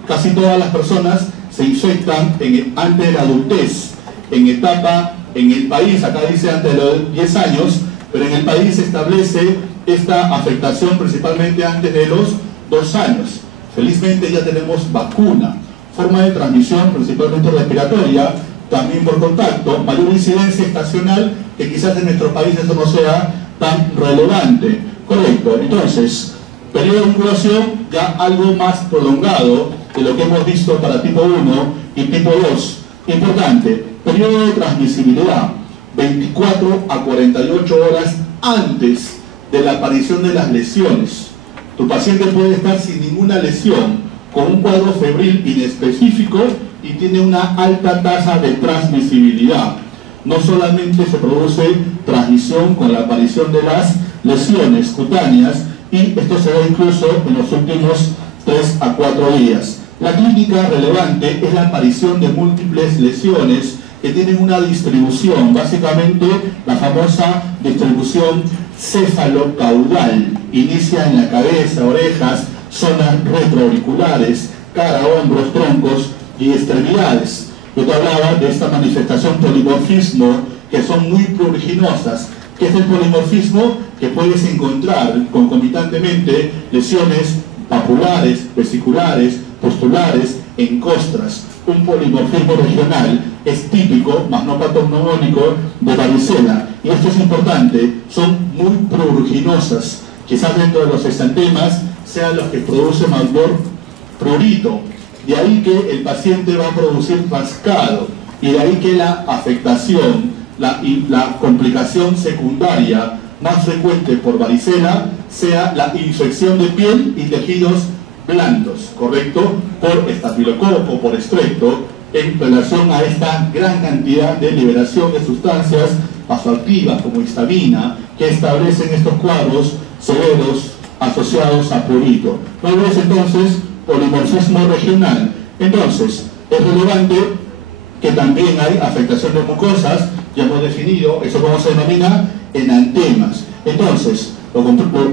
Casi todas las personas se infectan antes de la adultez, en el país, acá dice antes de los 10 años, pero en el país se establece esta afectación principalmente antes de los 2 años. Felizmente ya tenemos vacuna, forma de transmisión principalmente respiratoria, también por contacto, mayor incidencia estacional, que quizás en nuestro país eso no sea tan relevante. Correcto, entonces, periodo de incubation ya algo más prolongado de lo que hemos visto para tipo 1 y tipo 2. Importante, periodo de transmisibilidad, 24 a 48 horas antes de la aparición de las lesiones. Tu paciente puede estar sin ninguna lesión, con un cuadro febril inespecífico y tiene una alta tasa de transmisibilidad. No solamente se produce transmisión con la aparición de las lesiones cutáneas, y esto se da incluso en los últimos 3 a 4 días. La clínica relevante es la aparición de múltiples lesiones que tienen una distribución, básicamente la famosa distribución cefalocaudal. Inicia en la cabeza, orejas, zonas retroauriculares, cara, hombros, troncos y extremidades. Yo te hablaba de esta manifestación polimorfismo, que son muy pruriginosas. ¿Qué es el polimorfismo? Que puedes encontrar concomitantemente lesiones papulares, vesiculares, postulares, en costras. Un polimorfismo regional es típico, mas no patognomónico, de varicela. Y esto es importante, son muy pruriginosas. Quizás dentro de los exantemas sean los que producen mayor prurito. De ahí que el paciente va a producir rascado. Y de ahí que la afectación, la complicación secundaria más frecuente por varicela sea la infección de piel y tejidos blandos, ¿correcto? Por estafilococo o por estrepto, en relación a esta gran cantidad de liberación de sustancias vasoactivas como histamina, que establecen estos cuadros severos asociados a prurito. Luego es entonces polimorfismo regional. Entonces, es relevante que también hay afectación de mucosas, ya hemos definido, eso como se denomina enantemas. Entonces, lo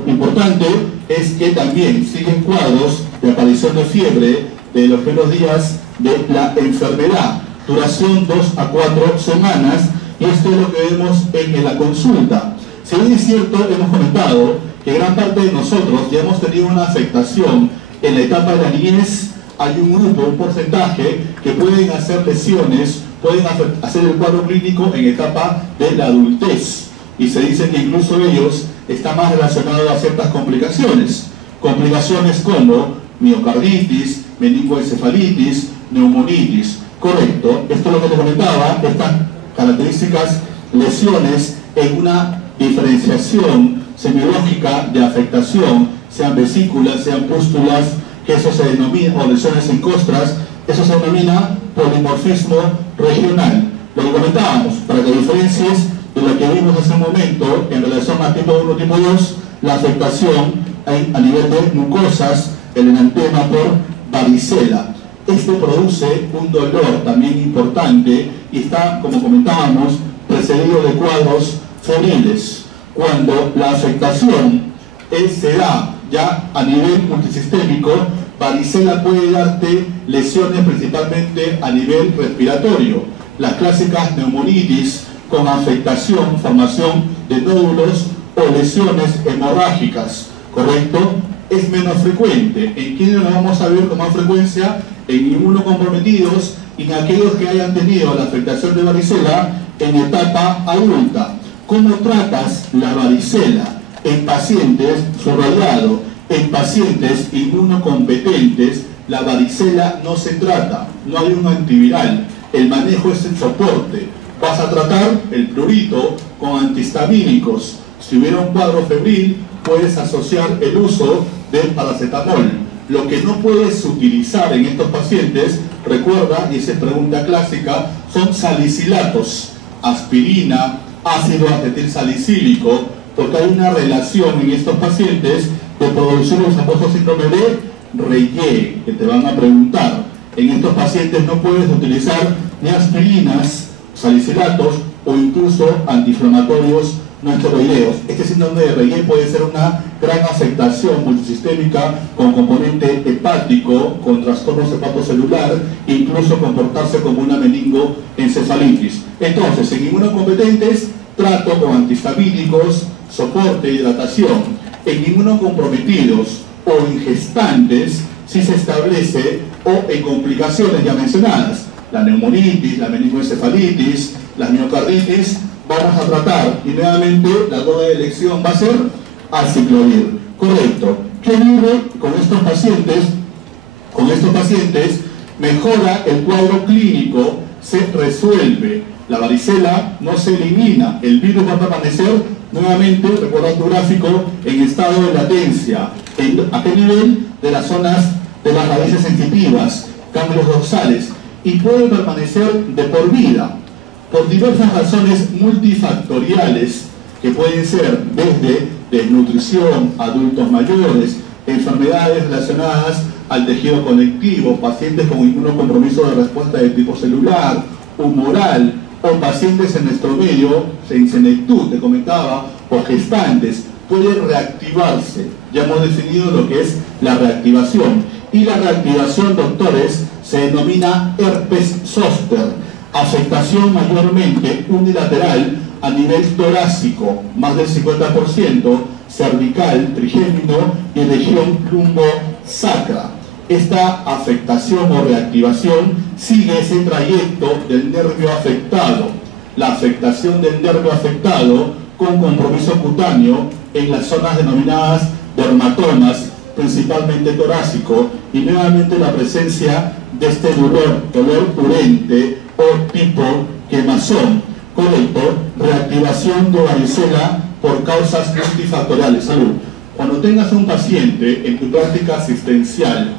importante es que también siguen cuadros de aparición de fiebre de los primeros días de la enfermedad, duración 2 a 4 semanas, y esto es lo que vemos en la consulta. Si bien es cierto, hemos comentado que gran parte de nosotros ya hemos tenido una afectación en la etapa de la niñez. Hay un grupo, un porcentaje, que pueden hacer lesiones, pueden hacer el cuadro clínico en etapa de la adultez. Y se dice que incluso ellos están más relacionados a ciertas complicaciones. Complicaciones como miocarditis, meningoencefalitis, neumonitis. Correcto, esto es lo que te comentaba, estas características, lesiones en una diferenciación semiológica de afectación, sean vesículas, sean pústulas, que eso se denomina, o lesiones en costras, eso se denomina polimorfismo regional. Lo que comentábamos, para que diferencies de lo que vimos hace un momento en relación a tipo 1 tipo 2, la afectación a nivel de mucosas, el enantema por varicela. Este produce un dolor también importante y está, como comentábamos, precedido de cuadros febriles. Cuando la afectación se da ya a nivel multisistémico, varicela puede darte lesiones principalmente a nivel respiratorio. Las clásicas neumonitis con afectación, formación de nódulos o lesiones hemorrágicas, ¿correcto? Es menos frecuente. ¿En quiénes lo vamos a ver con más frecuencia? En inmunocomprometidos y en aquellos que hayan tenido la afectación de varicela en etapa adulta. ¿Cómo tratas la varicela? En pacientes, subrayado, en pacientes inmunocompetentes, la varicela no se trata, no hay un antiviral, el manejo es el soporte. Vas a tratar el prurito con antihistamínicos. Si hubiera un cuadro febril, puedes asociar el uso del paracetamol. Lo que no puedes utilizar en estos pacientes, recuerda, y esa es pregunta clásica, son salicilatos, aspirina, ácido acetilsalicílico, porque hay una relación en estos pacientes de producción del famoso síndrome de Reye, que te van a preguntar. En estos pacientes no puedes utilizar ni aspirinas, salicilatos o incluso antiinflamatorios no esteroideos. Este síndrome de Regué puede ser una gran afectación multisistémica con componente hepático, con trastornos hepatocelular, incluso comportarse como una meningoencefalitis. Entonces, en inmunocompetentes, trato con antihistamínicos, soporte, hidratación. En inmunocomprometidos o en gestantes, si se establece, o en complicaciones ya mencionadas, la neumonitis, la meningoencefalitis, la miocarditis, vamos a tratar, y nuevamente la droga de elección va a ser aciclovir. Correcto. ¿Qué ocurre con estos pacientes? Con estos pacientes mejora el cuadro clínico, se resuelve. La varicela no se elimina, el virus va a permanecer nuevamente, recuerda tu gráfico, en estado de latencia. ¿A qué nivel? De las zonas de las raíces sensitivas, cambios dorsales, y puede permanecer de por vida, por diversas razones multifactoriales, que pueden ser desde desnutrición, adultos mayores, enfermedades relacionadas al tejido conectivo, pacientes con inmunocompromiso de respuesta de tipo celular, humoral, o pacientes en nuestro medio, en senectud, te comentaba, o gestantes, puede reactivarse. Ya hemos definido lo que es la reactivación. Y la reactivación, doctores, se denomina herpes zóster, afectación mayormente unilateral a nivel torácico, más del 50%, cervical, trigémino y región plumbo-sacra. Esta afectación o reactivación sigue ese trayecto del nervio afectado. La afectación del nervio afectado con compromiso cutáneo en las zonas denominadas dermatomas, principalmente torácico, y nuevamente la presencia de este dolor urente o tipo quemazón. Correcto, reactivación de varicela por causas multifactoriales. Salud. Cuando tengas un paciente en tu práctica asistencial,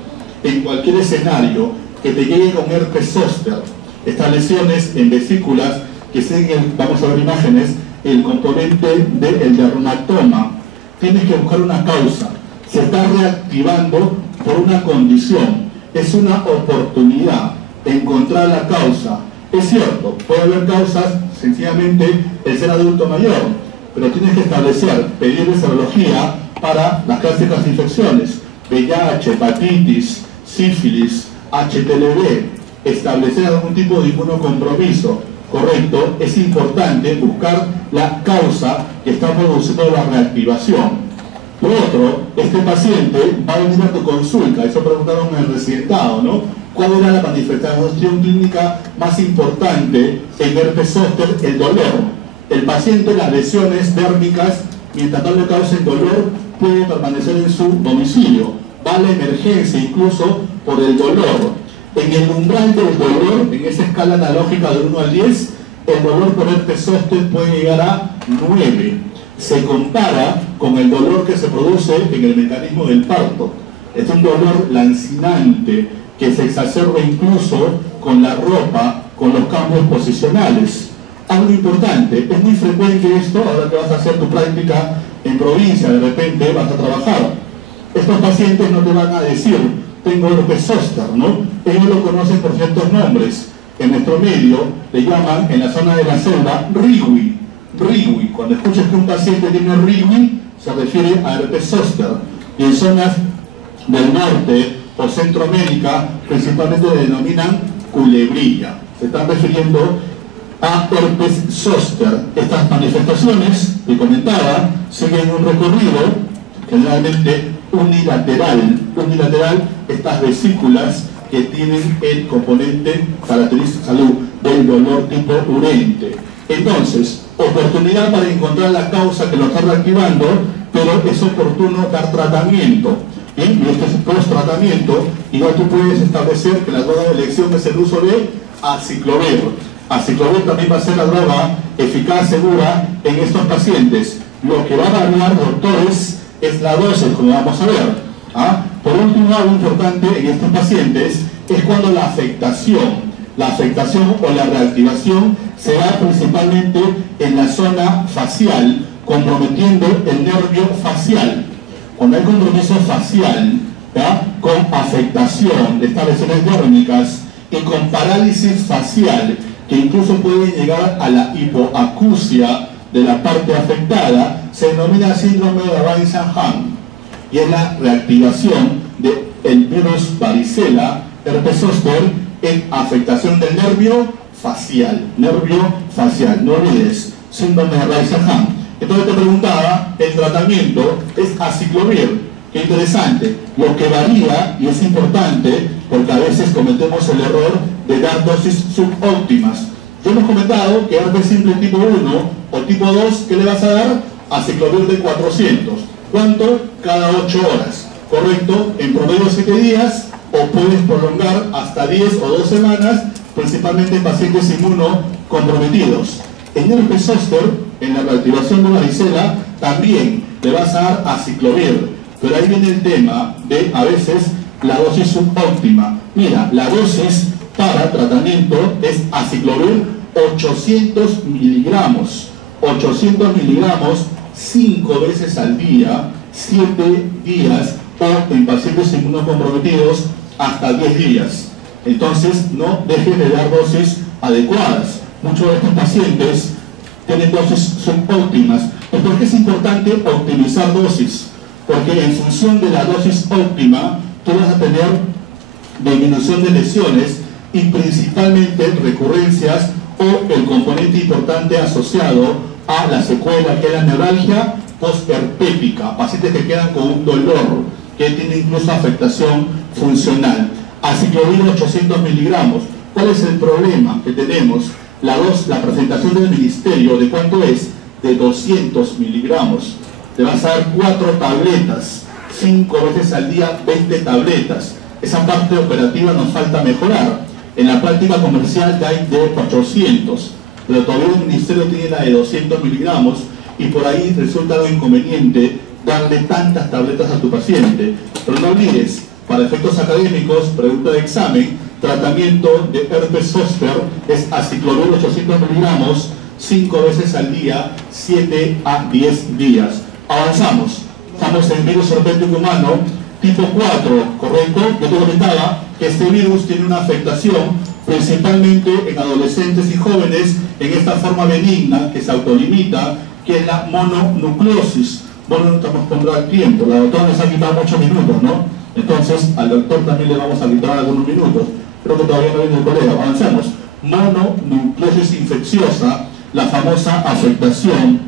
en cualquier escenario, que te llegue con herpes zóster, estas lesiones en vesículas que siguen, vamos a ver imágenes, el componente del dermatoma, tienes que buscar una causa. Se está reactivando por una condición, es una oportunidad encontrar la causa. Es cierto, puede haber causas, sencillamente el ser adulto mayor, pero tienes que establecer, pedir serología para las clásicas infecciones, VIH, hepatitis, sífilis, HTLV, establecer algún tipo de inmunocompromiso. Correcto, es importante buscar la causa que está produciendo la reactivación. Por otro, este paciente va a venir a tu consulta, eso preguntaron en el residentado, ¿no? ¿Cuál era la manifestación clínica más importante en herpes zóster? El dolor. El paciente, las lesiones dérmicas, mientras no le causen dolor, puede permanecer en su domicilio. Va a la emergencia incluso por el dolor. En el umbral del dolor, en esa escala analógica de 1 al 10, el dolor por herpes zóster puede llegar a 9. Se compara con el dolor que se produce en el mecanismo del parto. Es un dolor lancinante que se exacerba incluso con la ropa, con los cambios posicionales. Algo importante, es muy frecuente esto, ahora que vas a hacer tu práctica en provincia, de repente vas a trabajar. Estos pacientes no te van a decir, tengo herpes zóster, ¿no? Ellos lo conocen por ciertos nombres. En nuestro medio le llaman, en la zona de la selva, riwi. Riwi. Cuando escuchas que un paciente tiene riwi, se refiere a herpes zóster. Y en zonas del norte o Centroamérica, principalmente le denominan culebrilla. Se están refiriendo a herpes zóster. Estas manifestaciones, que comentaba, siguen un recorrido generalmente unilateral, estas vesículas que tienen el componente característico de salud del dolor tipo urente. Entonces, oportunidad para encontrar la causa que lo está reactivando, pero es oportuno dar tratamiento. ¿Bien? Y este es post-tratamiento, igual tú puedes establecer que la droga de elección es el uso de aciclovir. Aciclovir también va a ser la droga eficaz, segura en estos pacientes. Lo que va a variar, doctores, es la dosis, como vamos a ver. Por último, algo importante en estos pacientes es cuando la afectación o la reactivación se da principalmente en la zona facial, comprometiendo el nervio facial. Cuando hay compromiso facial, con afectación de estas lesiones dérmicas y con parálisis facial, que incluso pueden llegar a la hipoacusia de la parte afectada, se denomina síndrome de Robinson-Hunt, y es la reactivación del virus varicela, herpes zóster, en afectación del nervio facial. No olvides, síndrome de Robinson-Hunt. Entonces te preguntaba, el tratamiento es aciclovir. Qué interesante, lo que varía, y es importante, porque a veces cometemos el error de dar dosis subóptimas. Yo hemos comentado que herpes simple tipo 1 o tipo 2, ¿qué le vas a dar? Aciclovir de 400. ¿Cuánto? Cada 8 horas. ¿Correcto? En promedio 7 días, o puedes prolongar hasta 10 o 2 semanas, principalmente en pacientes inmunocomprometidos. En herpes zóster, en la reactivación de varicela, también le vas a dar aciclovir. Pero ahí viene el tema de, a veces, la dosis subóptima. Mira, la dosis para tratamiento es aciclovir 800 miligramos. 800 miligramos 5 veces al día, 7 días, o en pacientes inmunocomprometidos hasta 10 días. Entonces, no dejes de dar dosis adecuadas. Muchos de estos pacientes tienen dosis subóptimas. ¿Por qué es importante optimizar dosis? Porque en función de la dosis óptima, tú vas a tener disminución de lesiones y principalmente recurrencias o el componente importante asociado a la secuela, que es la neuralgia postherpética, pacientes que quedan con un dolor, que tiene incluso afectación funcional. Aciclovir 800 miligramos. ¿Cuál es el problema que tenemos? La presentación del ministerio, ¿de cuánto es? De 200 miligramos. Te vas a dar 4 tabletas, 5 veces al día, 20 tabletas. Esa parte operativa nos falta mejorar. En la práctica comercial ya hay de 400, pero todavía el ministerio tiene la de 200 miligramos y por ahí resulta lo inconveniente darle tantas tabletas a tu paciente. Pero no olvides, para efectos académicos, pregunta de examen, tratamiento de herpes zóster es aciclovir 800 miligramos 5 veces al día, 7 a 10 días. Avanzamos. Estamos en virus herpético humano tipo 4, ¿correcto? Yo te comentaba que este virus tiene una afectación principalmente en adolescentes y jóvenes en esta forma benigna que se autolimita, que es la mononucleosis. Bueno, no estamos contra el tiempo, la doctora nos ha quitado muchos minutos, ¿no? Entonces, al doctor también le vamos a quitar algunos minutos. Creo que todavía no viene el colega. Avanzamos. Mononucleosis infecciosa, la famosa afectación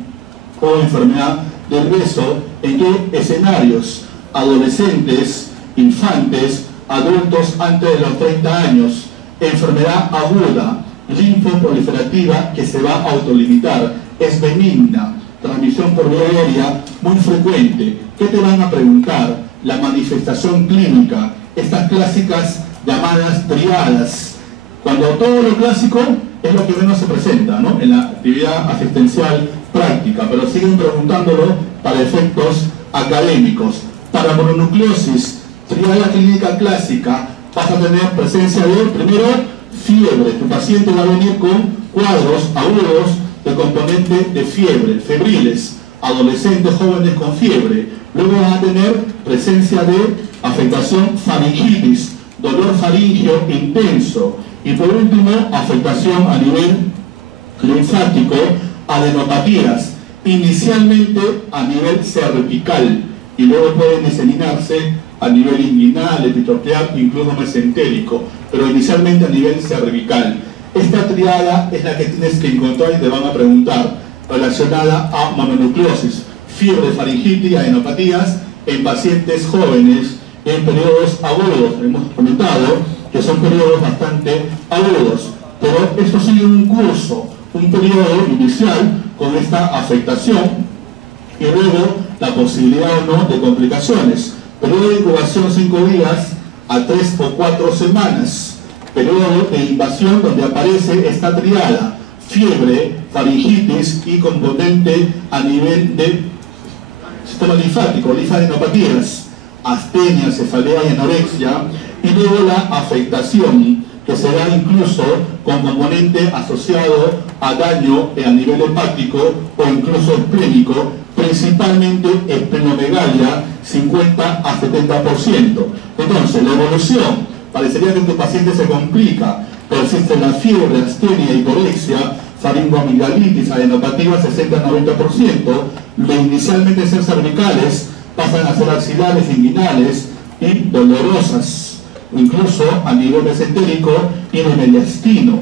o enfermedad del beso. ¿En qué escenarios? Adolescentes, infantes, adultos antes de los 30 años. Enfermedad aguda, linfoproliferativa, que se va a autolimitar. Es benigna. Transmisión por vía aérea muy frecuente. ¿Qué te van a preguntar? La manifestación clínica, estas clásicas llamadas triadas. Cuando todo lo clásico es lo que menos se presenta, ¿no?, en la actividad asistencial práctica, pero siguen preguntándolo para efectos académicos. Para mononucleosis, triada clínica clásica, vas a tener presencia de, primero, fiebre. Tu paciente va a venir con cuadros agudos de componente de fiebre, febriles, adolescentes jóvenes con fiebre. Luego van a tener presencia de afectación faringitis, dolor faríngeo intenso. Y por último, afectación a nivel linfático, adenopatías, inicialmente a nivel cervical y luego pueden diseminarse a nivel inguinal, epitelial, incluso mesentérico, pero inicialmente a nivel cervical. Esta triada es la que tienes que encontrar y te van a preguntar, relacionada a mononucleosis, fiebre, faringitis, adenopatías en pacientes jóvenes en periodos agudos. Hemos comentado que son periodos bastante agudos, pero esto sigue un curso, un periodo inicial con esta afectación y luego la posibilidad o no de complicaciones. Periodo de incubación 5 días a 3 o 4 semanas. Periodo de invasión donde aparece esta triada, fiebre, faringitis y componente a nivel del sistema linfático, linfadenopatías, astenia, cefalea y anorexia, y luego la afectación que se da incluso con componente asociado a daño a nivel hepático o incluso esplénico, principalmente esplenomegalia, 50 a 70%. Entonces, la evolución, parecería que tu paciente se complica, persiste la fiebre, astenia, hiporexia, faringoamigdalitis, adenopatías 60-90%, lo inicialmente ser cervicales pasan a ser axilares, inguinales y dolorosas, incluso a nivel mesentérico y de mediastino.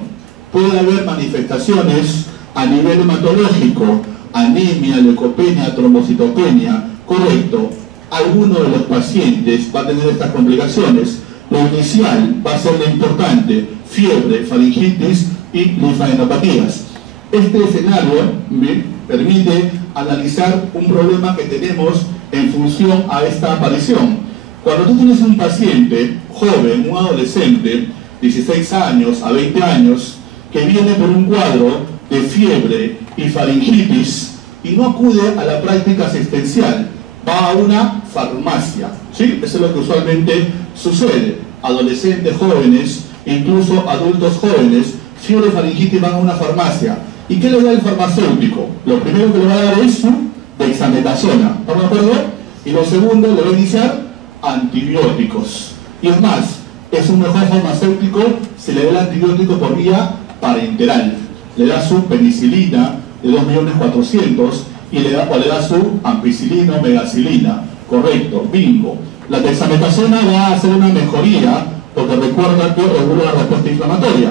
Puede haber manifestaciones a nivel hematológico, anemia, leucopenia, trombocitopenia, correcto. Alguno de los pacientes va a tener estas complicaciones. Lo inicial va a ser lo importante: fiebre, faringitis y linfadenopatías. Este escenario me permite analizar un problema que tenemos en función a esta aparición. Cuando tú tienes un paciente joven, un adolescente, 16 años a 20 años, que viene por un cuadro de fiebre y faringitis y no acude a la práctica asistencial, va a una farmacia, ¿sí? Eso es lo que usualmente sucede. Adolescentes jóvenes, incluso adultos jóvenes, fiebre y faringitis, van a una farmacia. ¿Y qué le da el farmacéutico? Lo primero que le va a dar es su dexametasona, ¿estamos de acuerdo? Y lo segundo, le va a iniciar antibióticos. Y es más, es un mejor farmacéutico si le da el antibiótico por vía parenteral. Le da su penicilina de 2.400.000 y le da su ampicilina o megacilina. Correcto, bingo. La dexametasona va a hacer una mejoría porque recuerda que regula la respuesta inflamatoria.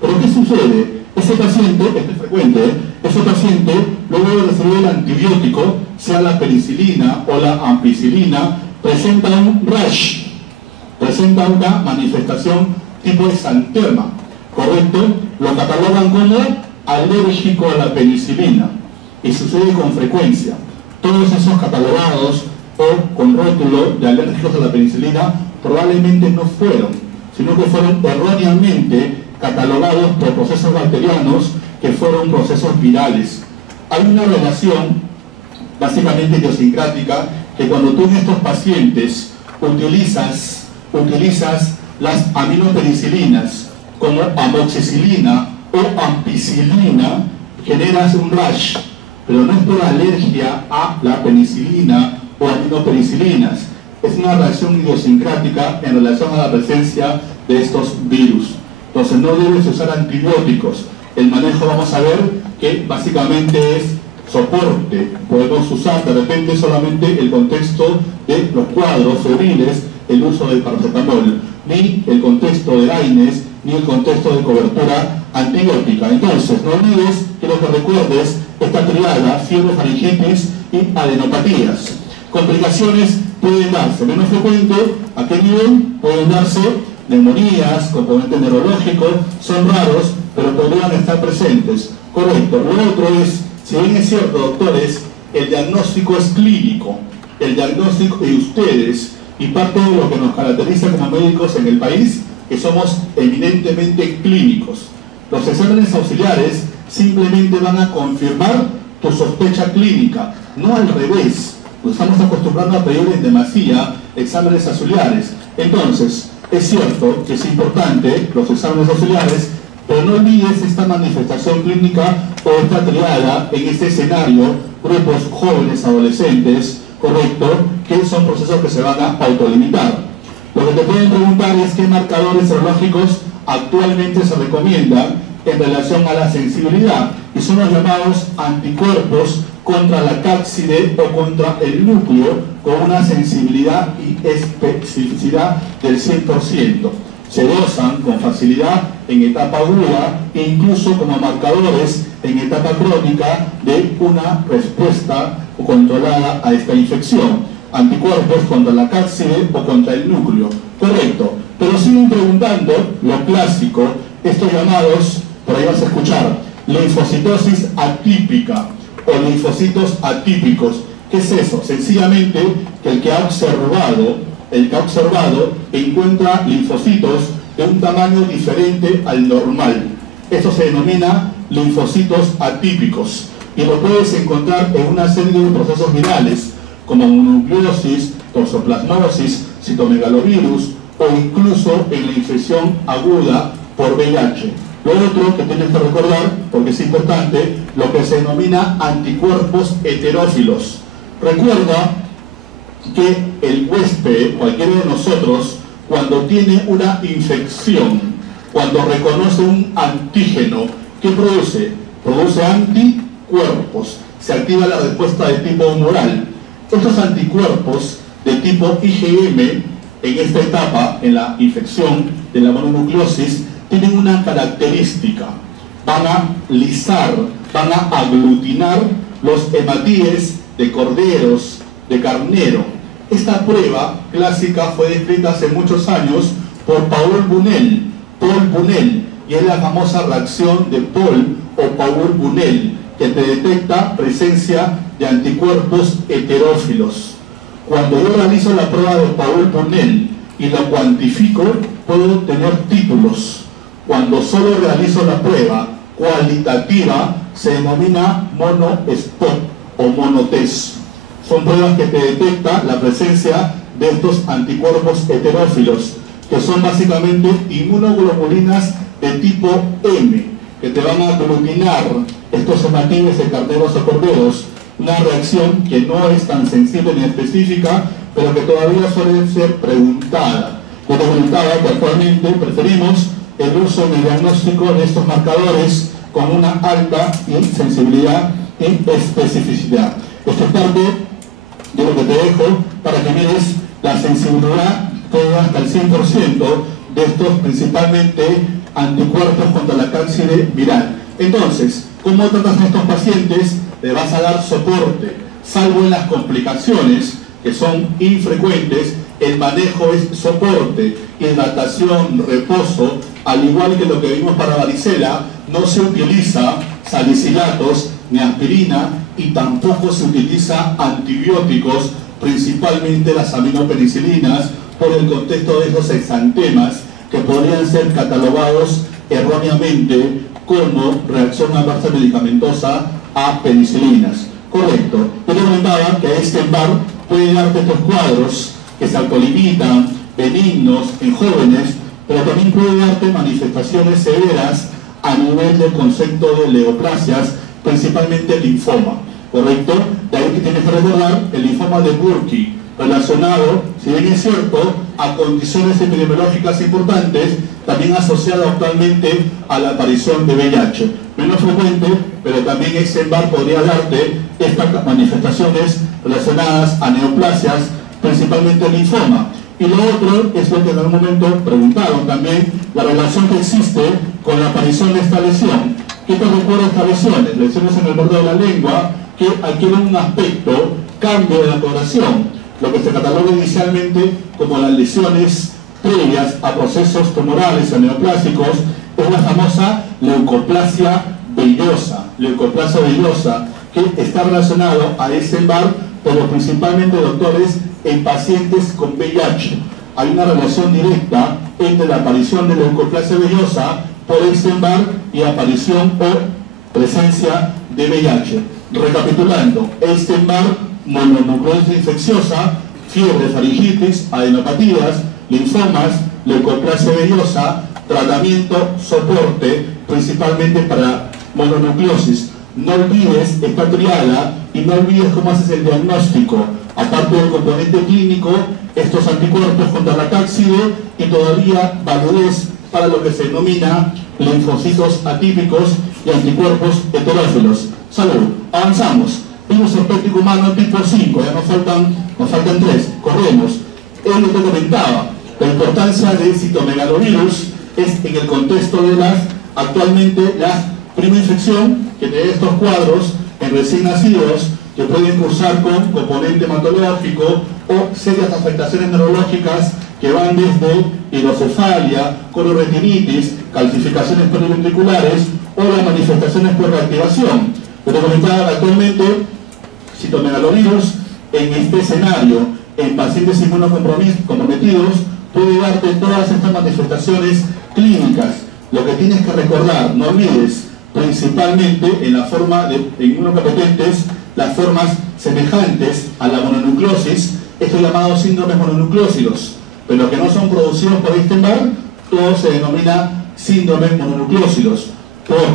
Pero ¿qué sucede? Ese paciente, esto es frecuente, ese paciente luego de recibir el antibiótico, sea la penicilina o la ampicilina, presenta un rash, presenta una manifestación tipo exantema, ¿correcto? Lo catalogan como alérgico a la penicilina y sucede con frecuencia. Todos esos catalogados o con rótulo de alérgicos a la penicilina probablemente no fueron, sino que fueron erróneamente catalogados por procesos bacterianos que fueron procesos virales. Hay una relación básicamente idiosincrática que cuando tú en estos pacientes utilizas las aminopenicilinas como amoxicilina o ampicilina, generas un rash, pero no es por alergia a la penicilina o aminopenicilinas, es una reacción idiosincrática en relación a la presencia de estos virus. Entonces no debes usar antibióticos. El manejo, vamos a ver, que básicamente es soporte. Podemos usar de repente solamente el contexto de los cuadros febriles, el uso del paracetamol, ni el contexto de AINES, ni el contexto de cobertura antibiótica. Entonces, no olvides, quiero que recuerdes esta triada: fiebre, faringitis y adenopatías. Complicaciones pueden darse, menos frecuente, ¿a qué nivel? Pueden darse neumonías, componente neurológico, son raros, pero podrían estar presentes. Correcto. Lo otro es, si bien es cierto, doctores, el diagnóstico es clínico, el diagnóstico y ustedes, y parte de lo que nos caracteriza como médicos en el país, que somos eminentemente clínicos. Los exámenes auxiliares simplemente van a confirmar tu sospecha clínica, no al revés. Nos estamos acostumbrando a pedir en demasía exámenes auxiliares. Entonces, es cierto que es importante los exámenes auxiliares, pero no olvides esta manifestación clínica o esta triada en este escenario: grupos jóvenes, adolescentes, correcto, que son procesos que se van a autolimitar. Lo que te pueden preguntar es qué marcadores serológicos actualmente se recomiendan en relación a la sensibilidad, y son los llamados anticuerpos contra la cápside o contra el núcleo con una sensibilidad y especificidad del 100%. Se dosan con facilidad en etapa aguda e incluso como marcadores en etapa crónica de una respuesta controlada a esta infección. Anticuerpos contra la cápside o contra el núcleo. Correcto. Pero siguen preguntando lo clásico, estos llamados, por ahí vas a escuchar, linfocitosis atípica o linfocitos atípicos. ¿Qué es eso? Sencillamente que el que ha observado encuentra linfocitos de un tamaño diferente al normal. Esto se denomina linfocitos atípicos y lo puedes encontrar en una serie de procesos virales como mononucleosis, toxoplasmosis, citomegalovirus o incluso en la infección aguda por VIH. Lo otro que tienes que recordar, porque es importante, lo que se denomina anticuerpos heterófilos. Recuerda que el huésped, cualquiera de nosotros, cuando tiene una infección cuando reconoce un antígeno, ¿qué produce? Produce anticuerpos. Se activa la respuesta de tipo humoral. Estos anticuerpos de tipo IgM, en esta etapa, en la infección de la mononucleosis, tienen una característica. Van a lisar, van a aglutinar los hematíes de corderos, de carnero. Esta prueba clásica fue descrita hace muchos años por Paul Bunel, y es la famosa reacción de Paul o Paul Bunel, que te detecta presencia de anticuerpos heterófilos. Cuando yo realizo la prueba de Paul Bunel y la cuantifico, puedo tener títulos. Cuando solo realizo la prueba cualitativa, se denomina monospot o monotest. Son pruebas que te detectan la presencia de estos anticuerpos heterófilos, que son básicamente inmunoglobulinas de tipo M, que te van a aglutinar estos hematíes de carneros o corderos. Una reacción que no es tan sensible ni específica, pero que todavía suele ser preguntada. Yo te comentaba que actualmente preferimos el uso en el diagnóstico de estos marcadores con una alta sensibilidad y especificidad. Esto es parte de lo que te dejo para que mires la sensibilidad toda hasta el 100% de estos principalmente anticuerpos contra la cápside viral. Entonces, ¿cómo tratas a estos pacientes? Le vas a dar soporte, salvo en las complicaciones que son infrecuentes. El manejo es soporte, hidratación, reposo. Al igual que lo que vimos para varicela, no se utiliza salicilatos ni aspirina y tampoco se utiliza antibióticos, principalmente las aminopenicilinas, por el contexto de esos exantemas que podrían ser catalogados erróneamente como reacción adversa medicamentosa a penicilinas. Correcto. Yo te comentaba que Epstein-Barr puede darte estos cuadros que se autolimitan, benignos en jóvenes, pero también puede darte manifestaciones severas a nivel del concepto de neoplasias, principalmente el linfoma. ¿Correcto? De ahí que tienes que recordar el linfoma de Burkitt, relacionado, si bien es cierto, a condiciones epidemiológicas importantes, también asociado actualmente a la aparición de VIH. Menos frecuente, pero también Epstein-Barr podría darte estas manifestaciones relacionadas a neoplasias, principalmente el linfoma. Y lo otro es lo que en algún momento preguntaron también, la relación que existe con la aparición de esta lesión. ¿Qué te recuerda estas lesiones? Lesiones en el borde de la lengua que adquieren un aspecto, cambio de la coloración, lo que se cataloga inicialmente como las lesiones previas a procesos tumorales o neoplásicos, es la famosa leucoplasia vellosa, que está relacionado a Epstein-Barr, pero principalmente, doctores, en pacientes con VIH. Hay una relación directa entre la aparición de leucoplasia vellosa por Epstein-Barr y aparición o presencia de VIH. Recapitulando, Epstein-Barr, mononucleosis infecciosa, fiebre, faringitis, adenopatías, linfomas, leucoplasia vellosa, tratamiento, soporte, principalmente para mononucleosis. No olvides esta triada y no olvides cómo haces el diagnóstico. Aparte del componente clínico, estos anticuerpos contra la cápside y todavía validez para lo que se denomina linfocitos atípicos y anticuerpos heterófilos. Salud. Avanzamos. Virus herpético humano tipo 5, ya nos faltan 3. Corremos. Es lo que comentaba. La importancia del citomegalovirus es en el contexto de actualmente la prima infección que de estos cuadros en recién nacidos que pueden cursar con componente hematológico o serias afectaciones neurológicas que van desde hidrocefalia, coloretinitis, calcificaciones periventriculares o las manifestaciones por reactivación. Pero comentaba actualmente citomegalovirus en este escenario en pacientes inmunocomprometidos puede darte todas estas manifestaciones clínicas. Lo que tienes que recordar, no olvides, principalmente en la forma de inmunocompetentes, las formas semejantes a la mononucleosis, estos llamados síndromes mononucleósidos, pero que no son producidos por Epstein-Barr, todo se denomina síndromes mononucleósidos, por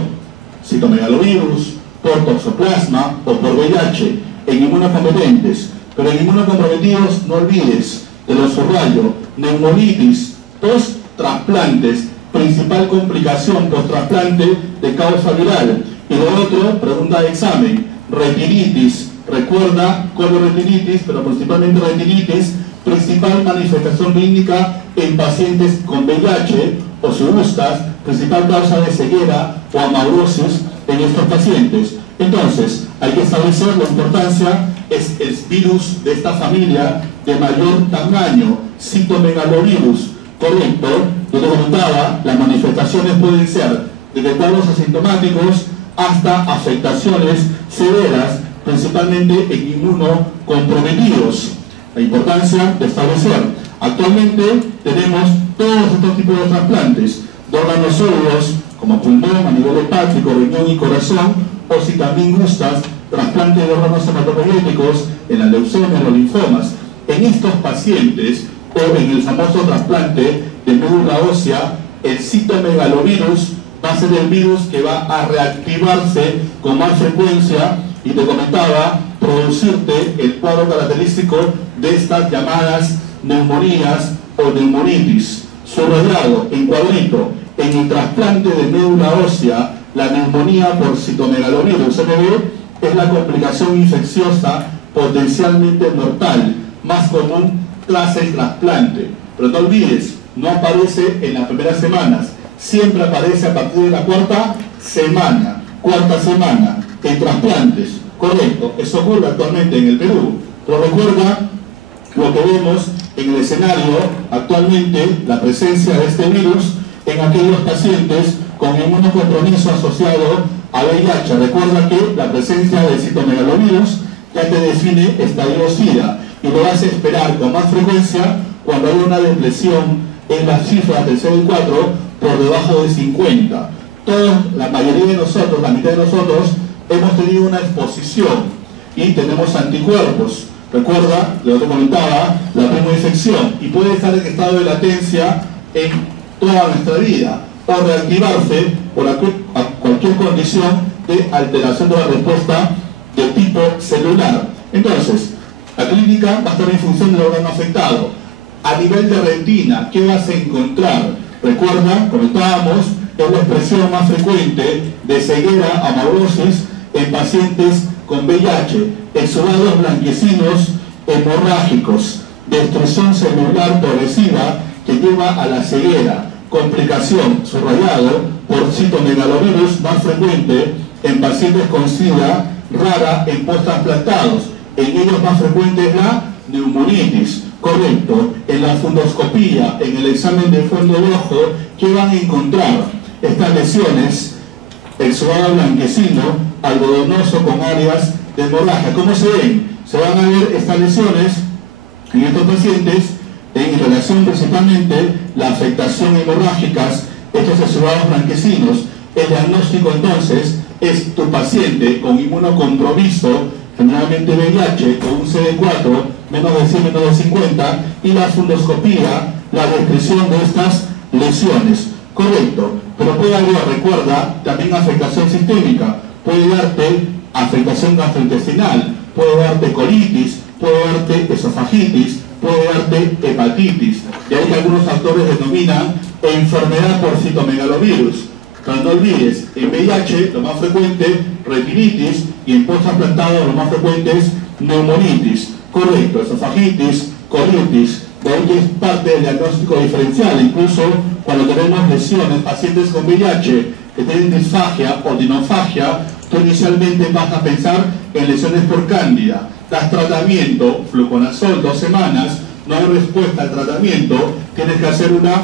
citomegalovirus, por toxoplasma o por VIH, en inmunocompetentes. Pero en inmunocomprometidos, no olvides, te lo subrayo, neumonitis, post-trasplantes, principal complicación post-trasplante de causa viral. Y lo otro, pregunta de examen, retinitis. Recuerda, coloretinitis, pero principalmente retinitis, principal manifestación clínica en pacientes con VIH o si gustas, principal causa de ceguera o amaurosis en estos pacientes. Entonces, hay que establecer la importancia, es el virus de esta familia de mayor tamaño, citomegalovirus, correcto. Yo te comentaba, las manifestaciones pueden ser desde cuadros asintomáticos hasta afectaciones severas, principalmente en inmunocomprometidos. La importancia de establecer. Actualmente tenemos todos estos tipos de trasplantes de órganos sólidos, como pulmón, a nivel hepático, riñón y corazón, o si también gustas, trasplante de órganos hematopoyéticos en la leucemia, en los linfomas. En estos pacientes, o en el famoso trasplante de médula ósea, el citomegalovirus va a ser el virus que va a reactivarse con más frecuencia y te comentaba, producirte el cuadro característico de estas llamadas neumonías o neumonitis. Subrayado en cuadrito, en el trasplante de médula ósea, la neumonía por citomegalovirus MB es la complicación infecciosa potencialmente mortal, más común tras el trasplante. Pero no olvides, no aparece en las primeras semanas, siempre aparece a partir de la cuarta semana en trasplantes. Correcto, eso ocurre actualmente en el Perú. Pero recuerda lo que vemos en el escenario actualmente, la presencia de este virus en aquellos pacientes con inmunocompromiso asociado a VIH. Recuerda que la presencia del citomegalovirus ya te define estadio SIDA y lo vas a esperar con más frecuencia cuando hay una depresión en las cifras del CD4 por debajo de 50. La mayoría de nosotros, la mitad de nosotros, hemos tenido una exposición y tenemos anticuerpos. Recuerda, lo que comentaba, la primoinfección, y puede estar en estado de latencia en toda nuestra vida o reactivarse por cualquier condición de alteración de la respuesta de tipo celular. Entonces, la clínica va a estar en función del órgano afectado. A nivel de retina, ¿qué vas a encontrar? Recuerda, comentábamos, es la expresión más frecuente de ceguera, amaurosis en pacientes con VIH, exudados blanquecinos hemorrágicos, destrucción celular progresiva que lleva a la ceguera, complicación, subrayado, por citomegalovirus más frecuente en pacientes con SIDA, rara en post-trasplantados. En ellos más frecuente es la neumonitis. Correcto, en la fundoscopía, en el examen de fondo de ojo, ¿qué van a encontrar? Estas lesiones, exudado blanquecino, algodonoso con áreas de hemorragia. ¿Cómo se ven? Se van a ver estas lesiones en estos pacientes en relación principalmente la afectación hemorrágicas, estos exudados blanquecinos. El diagnóstico entonces es tu paciente con inmunocompromiso, generalmente VIH, con un CD4 menos de 100, menos de 50, y la fundoscopía, la descripción de estas lesiones. Correcto, pero puede haber, recuerda, también afectación sistémica, puede darte afectación gastrointestinal, puede darte colitis, puede darte esofagitis, puede darte hepatitis. Y ahí que algunos autores denominan enfermedad por citomegalovirus. Pero no olvides, en VIH lo más frecuente, retinitis, y en post-trasplantado lo más frecuente es neumonitis. Correcto, esofagitis, colitis. De ahí que es parte del diagnóstico diferencial. Incluso cuando tenemos lesiones, pacientes con VIH que tienen disfagia o dinofagia, tú inicialmente vas a pensar en lesiones por cándida. Das tratamiento, fluconazol, 2 semanas, no hay respuesta al tratamiento, tienes que hacer una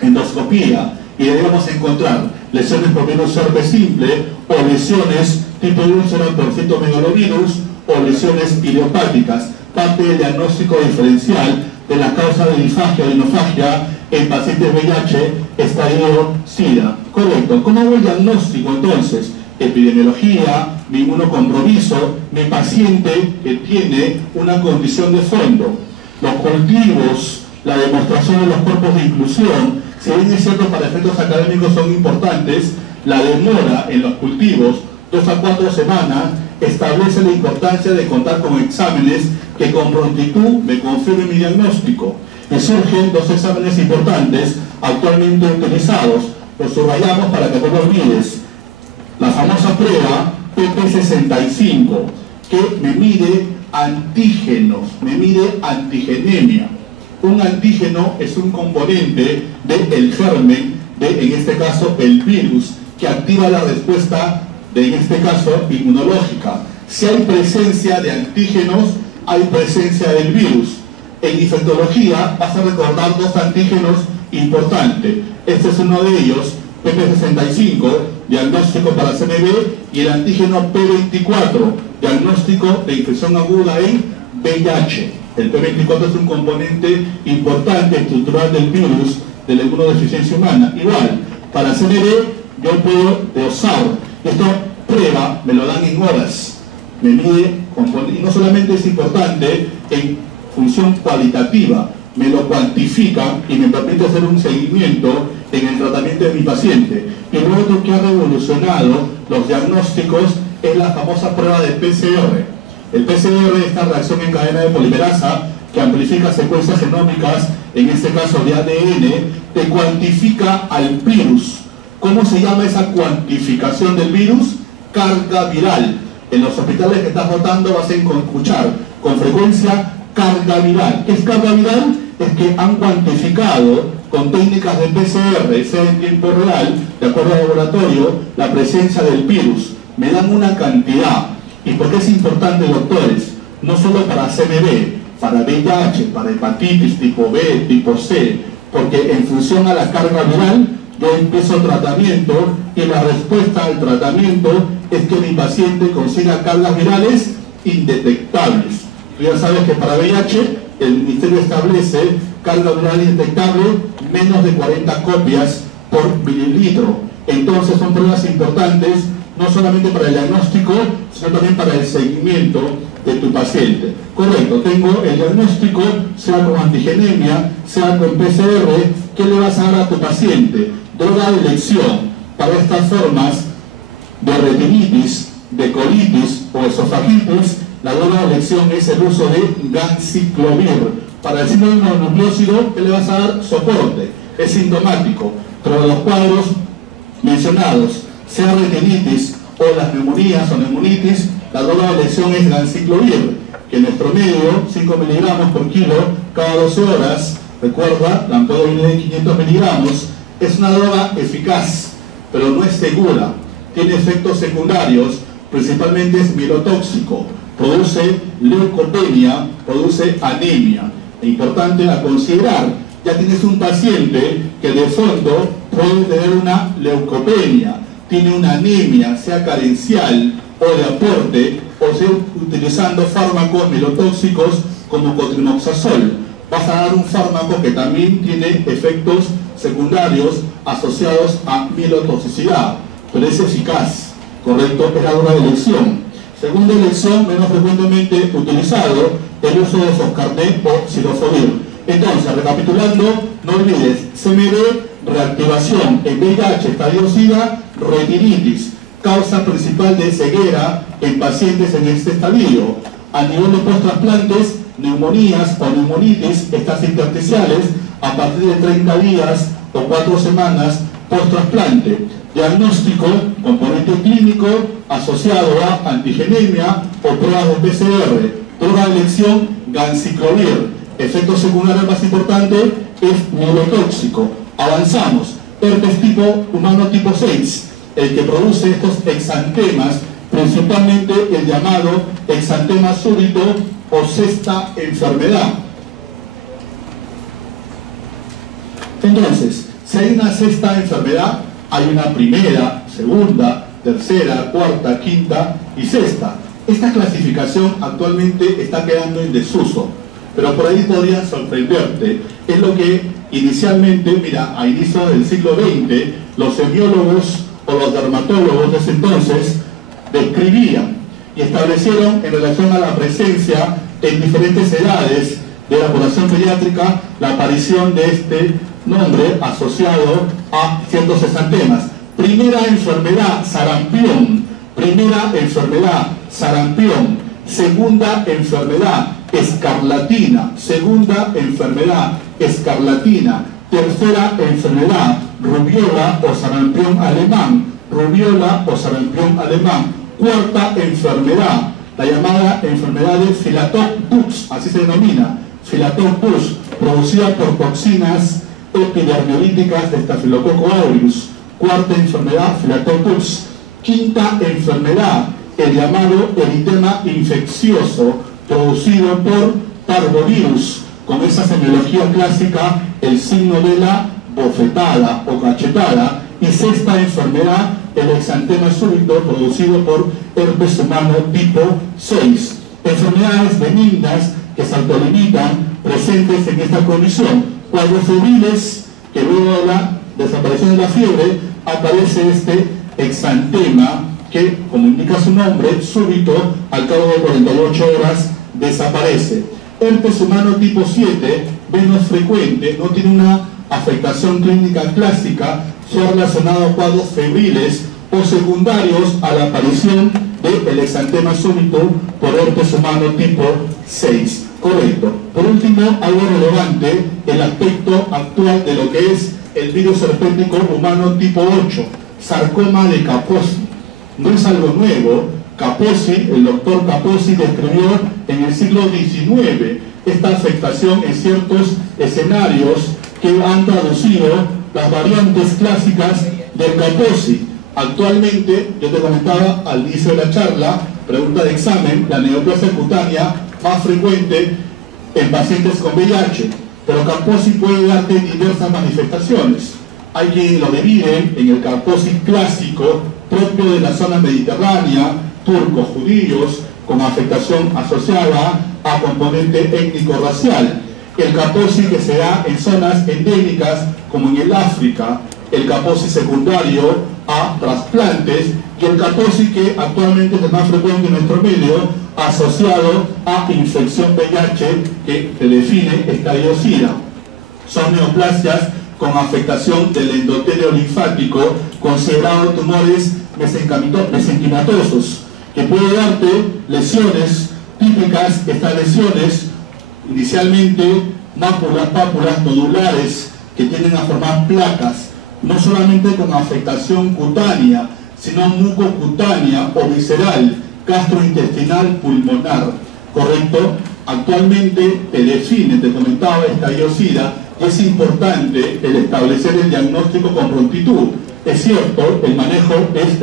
endoscopía y debemos encontrar lesiones por virus herpes simple o lesiones tipo úlcera por citomegalovirus o lesiones idiopáticas. Parte del diagnóstico diferencial de la causa de disfagia o dinofagia en pacientes VIH, estadio SIDA. Correcto. ¿Cómo hago el diagnóstico entonces? Epidemiología, mi inmunocompromiso, mi paciente que tiene una condición de fondo. Los cultivos, la demostración de los cuerpos de inclusión, si bien es cierto para efectos académicos son importantes, la demora en los cultivos, 2 a 4 semanas, establece la importancia de contar con exámenes que con prontitud me confirmen mi diagnóstico. Me surgen 2 exámenes importantes actualmente utilizados. Los subrayamos para que no lo olvides. La famosa prueba PP65, que me mide antígenos, me mide antigenemia. Un antígeno es un componente del germen, en este caso el virus, que activa la respuesta, en este caso inmunológica. Si hay presencia de antígenos, hay presencia del virus. En infectología vas a recordar dos antígenos importantes. Este es uno de ellos, PP65, diagnóstico para CMV, y el antígeno P24, diagnóstico de infección aguda en VIH. El P24 es un componente importante estructural del virus de la inmunodeficiencia humana. Igual, para CMV yo puedo dosar. Esto prueba, me lo dan en horas. Me mide, y no solamente es importante en función cualitativa, me lo cuantifica y me permite hacer un seguimiento en el tratamiento de mi paciente. Y lo otro que ha revolucionado los diagnósticos es la famosa prueba de PCR. El PCR es esta reacción en cadena de polimerasa que amplifica secuencias genómicas, en este caso de ADN, te cuantifica al virus. ¿Cómo se llama esa cuantificación del virus? Carga viral. En los hospitales que estás rotando vas a escuchar con frecuencia carga viral. ¿Qué es carga viral? Es que han cuantificado con técnicas de PCR, sea en tiempo real, de acuerdo al laboratorio, la presencia del virus. Me dan una cantidad. ¿Y por qué es importante, doctores? No solo para CMV, para VIH, para hepatitis tipo B, tipo C, porque en función a la carga viral, yo empiezo tratamiento y la respuesta al tratamiento es que mi paciente consiga cargas virales indetectables. Tú ya sabes que para VIH el Ministerio establece carga viral indetectable menos de 40 copias por mililitro. Entonces son pruebas importantes, no solamente para el diagnóstico, sino también para el seguimiento de tu paciente. Correcto, tengo el diagnóstico, sea con antigenemia, sea con PCR. ¿Qué le vas a dar a tu paciente? Droga de elección para estas formas de retinitis, de colitis o esofagitis. La droga de elección es el uso de ganciclovir. Para el síndrome mononucleósido, ¿qué le vas a dar? Soporte, es sintomático, pero los cuadros mencionados, sea retinitis o las neumonías o neumonitis, la droga de elección es ganciclovir, que en nuestro medio, 5 miligramos por kilo cada 12 horas, recuerda, la ampolla viene de 500 miligramos, es una droga eficaz, pero no es segura, tiene efectos secundarios, principalmente es mielotóxico, produce leucopenia, produce anemia. Importante a considerar, ya tienes un paciente que de fondo puede tener una leucopenia, tiene una anemia, sea carencial o de aporte, o sea utilizando fármacos mielotóxicos como cotrimoxazol. Vas a dar un fármaco que también tiene efectos secundarios asociados a mielotoxicidad, pero es eficaz, correcto, es la droga de elección. Segunda elección, menos frecuentemente utilizado, el uso de Foscarnet o Cidofovir. Entonces, recapitulando, no olvides, CMV, reactivación en VIH, estadio SIDA, retinitis, causa principal de ceguera en pacientes en este estadio. A nivel de post-trasplantes, neumonías o neumonitis, estas intersticiales, a partir de 30 días o 4 semanas post-trasplante. Diagnóstico, componente clínico asociado a antigenemia o pruebas de PCR. Droga de elección, ganciclovir. Efecto secundario más importante es mielotóxico. Avanzamos. Herpes humano tipo 6, el que produce estos exantemas, principalmente el llamado exantema súbito o sexta enfermedad. Entonces, si hay una sexta enfermedad, hay una primera, segunda, tercera, cuarta, quinta y sexta. Esta clasificación actualmente está quedando en desuso, pero por ahí podría sorprenderte. Es lo que inicialmente, mira, a inicio del siglo XX, los semiólogos o los dermatólogos de ese entonces describían y establecieron en relación a la presencia en diferentes edades de la población pediátrica la aparición de este nombre asociado a ciertos exantemas. Primera enfermedad, sarampión. Primera enfermedad, sarampión. Segunda enfermedad, escarlatina. Segunda enfermedad, escarlatina. Tercera enfermedad, rubiola o sarampión alemán. Rubiola o sarampión alemán. Cuarta enfermedad, la llamada enfermedad de Philatop-Bux, así se denomina, Philatop-Bux, producida por toxinas epidermolíticas de Staphylococcus aureus. Cuarta enfermedad, Philatop-Bux. Quinta enfermedad, el llamado eritema infeccioso, producido por parvovirus, con esa semiología clásica, el signo de la bofetada o cachetada. Y sexta enfermedad, el exantema súbito, producido por herpes humano tipo 6. Enfermedades benignas que se autolimitan presentes en esta condición. Cuadros febriles, que luego de la desaparición de la fiebre aparece este exantema que, como indica su nombre, súbito, al cabo de 48 horas desaparece. Herpes humano tipo 7, menos frecuente, no tiene una afectación clínica clásica, se ha relacionado a cuadros febriles o secundarios a la aparición del exantema súbito por herpes humano tipo 6. Correcto. Por último, algo relevante, el aspecto actual de lo que es el virus herpético humano tipo 8, sarcoma de Kaposi. No es algo nuevo. Kaposi, el doctor Kaposi describió en el siglo XIX esta afectación en ciertos escenarios que han traducido las variantes clásicas del Kaposi. Actualmente, yo te comentaba al inicio de la charla, pregunta de examen, la neoplasia cutánea más frecuente en pacientes con VIH, pero Kaposi puede darte diversas manifestaciones. Hay quienes lo dividen en el Kaposi clásico, propio de la zona mediterránea, turcos, judíos, con afectación asociada a componente étnico-racial. El Kaposi que se da en zonas endémicas, como en el África, el Kaposi secundario a trasplantes, y el Kaposi que actualmente es el más frecuente en nuestro medio, asociado a infección VIH, que se define estadio SIDA. Son neoplasias con afectación del endotelio linfático, considerado tumores mesenquimatosos, que puede darte lesiones típicas. Estas lesiones, inicialmente pápulas nodulares que tienden a formar placas, no solamente con afectación cutánea, sino mucocutánea o visceral, gastrointestinal, pulmonar. ¿Correcto? Actualmente te define, te comentaba, estadio SIDA. Es importante el establecer el diagnóstico con prontitud. Es cierto, el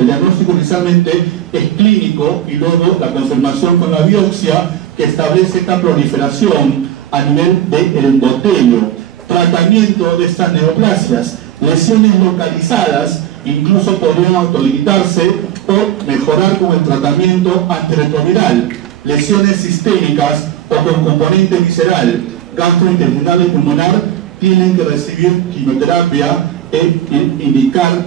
diagnóstico inicialmente es clínico y luego la confirmación con la biopsia que establece esta proliferación a nivel del endotelio. Tratamiento de estas neoplasias, lesiones localizadas, incluso podrían autolimitarse o mejorar con el tratamiento antirretroviral. Lesiones sistémicas o con componente visceral, gastrointestinal y pulmonar, tienen que recibir quimioterapia e indicar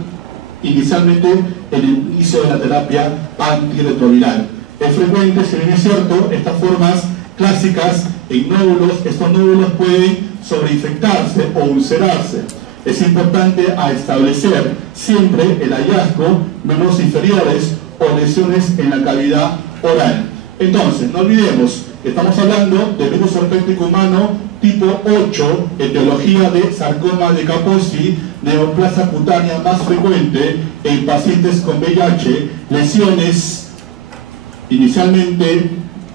inicialmente el inicio de la terapia antirretroviral. Es frecuente, si bien es cierto, estas formas clásicas en nódulos, estos nódulos pueden sobreinfectarse o ulcerarse. Es importante establecer siempre el hallazgo menos inferiores o lesiones en la cavidad oral. Entonces, no olvidemos que estamos hablando de virus herpético humano tipo 8, etiología de sarcoma de Kaposi, neoplasia cutánea más frecuente en pacientes con VIH, lesiones inicialmente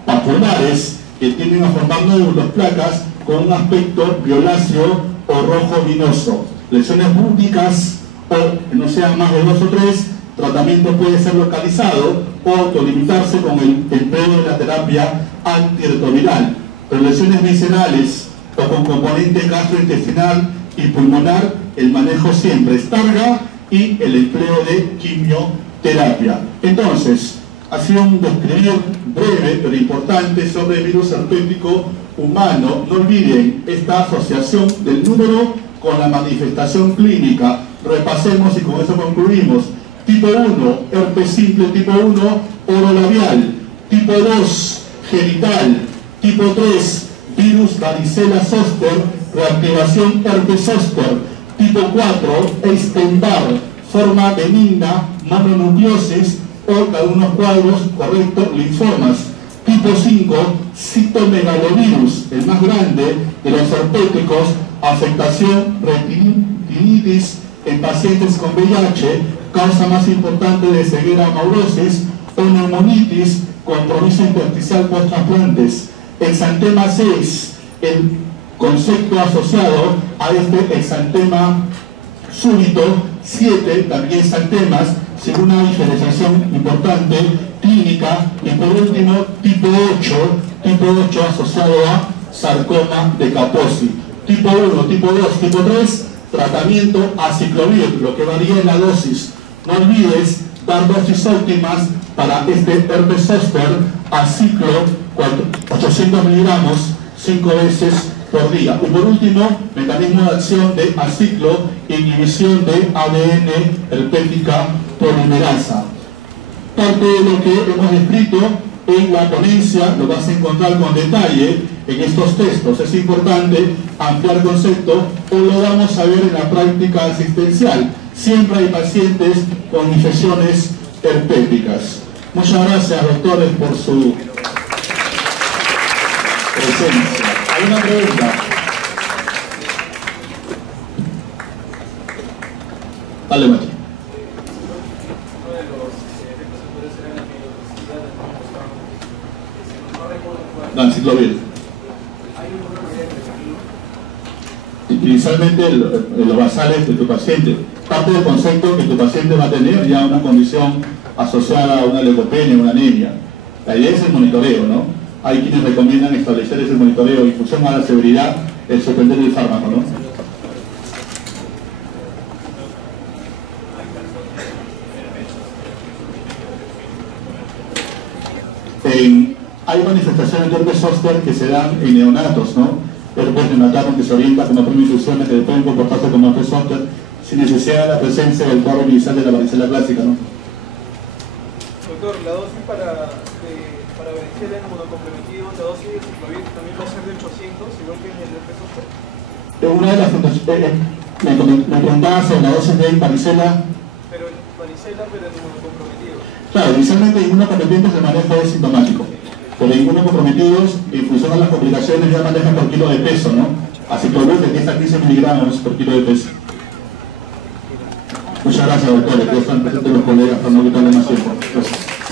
papulares que tienden a formar nódulos, placas con un aspecto violáceo o rojo vinoso. Lesiones públicas o que no sean más de 2 o 3, tratamiento puede ser localizado o autolimitarse con el empleo de la terapia antirretroviral. Pero lesiones viscerales o con componente gastrointestinal y pulmonar, el manejo siempre es targa y el empleo de quimioterapia. Entonces, ha sido un describir breve pero importante sobre el virus herpético humano. No olviden esta asociación del número con la manifestación clínica. Repasemos y con eso concluimos. Tipo 1, herpes simple tipo 1, orolabial. Tipo 2, genital. Tipo 3, virus varicela zoster, reactivación herpes zoster. Tipo 4, Epstein-Barr, forma benigna, mononucleosis o algunos cuadros, correcto, linfomas. Tipo 5, citomegalovirus, el más grande de los herpéticos, afectación retinitis en pacientes con VIH, causa más importante de ceguera o neurosis, o neumonitis, compromiso intersticial post-trasplantes. Exantema 6, el concepto asociado a este exantema súbito. 7, también exantemas, sin una diferenciación importante clínica. Y por último, tipo 8 asociado a sarcoma de Kaposi. Tipo 1, tipo 2, tipo 3, tratamiento aciclovir, lo que varía en la dosis. No olvides dar dosis óptimas para este herpes zóster aciclo, 800 miligramos, 5 veces por día. Y por último, mecanismo de acción de aciclo, inhibición de ADN herpética polimerasa. Parte de lo que hemos descrito en la ponencia lo vas a encontrar con detalle en estos textos. Es importante ampliar concepto o lo vamos a ver en la práctica asistencial. Siempre hay pacientes con infecciones herpéticas. Muchas gracias, doctores, por su presencia. ¿Hay una pregunta? Dale, Mati. Anciclovir. Inicialmente los basales de tu paciente. Parte del concepto que tu paciente va a tener ya una condición asociada a una leucopenia, una anemia. La idea es el monitoreo, ¿no? Hay quienes recomiendan establecer ese monitoreo en función a la severidad, el suspender el fármaco, ¿no? Hay manifestaciones de herpes zóster que se dan en neonatos, ¿no? Herpes neonatal que se orienta como infecciones que pueden comportarse como herpes zóster sin necesidad de la presencia del cuadro inicial de la varicela clásica, ¿no? Doctor, la dosis para varicela en inmunocomplementido, la dosis de ciclovir también va a ser de 800, igual que en el herpes zóster. Una de las fundaciones, me preguntabas sobre la dosis de varicela. Pero varicela, pero en inmunocomprometido. Claro, inicialmente inmunocomprometidos el manejo es sintomático. Pero inmunocomprometidos, en función a las complicaciones, ya manejan por kilo de peso, ¿no? Aciclovir de 10 a 15 miligramos por kilo de peso. Muchas gracias, doctores. Ya están presentes los colegas para no quitarle más tiempo. Gracias.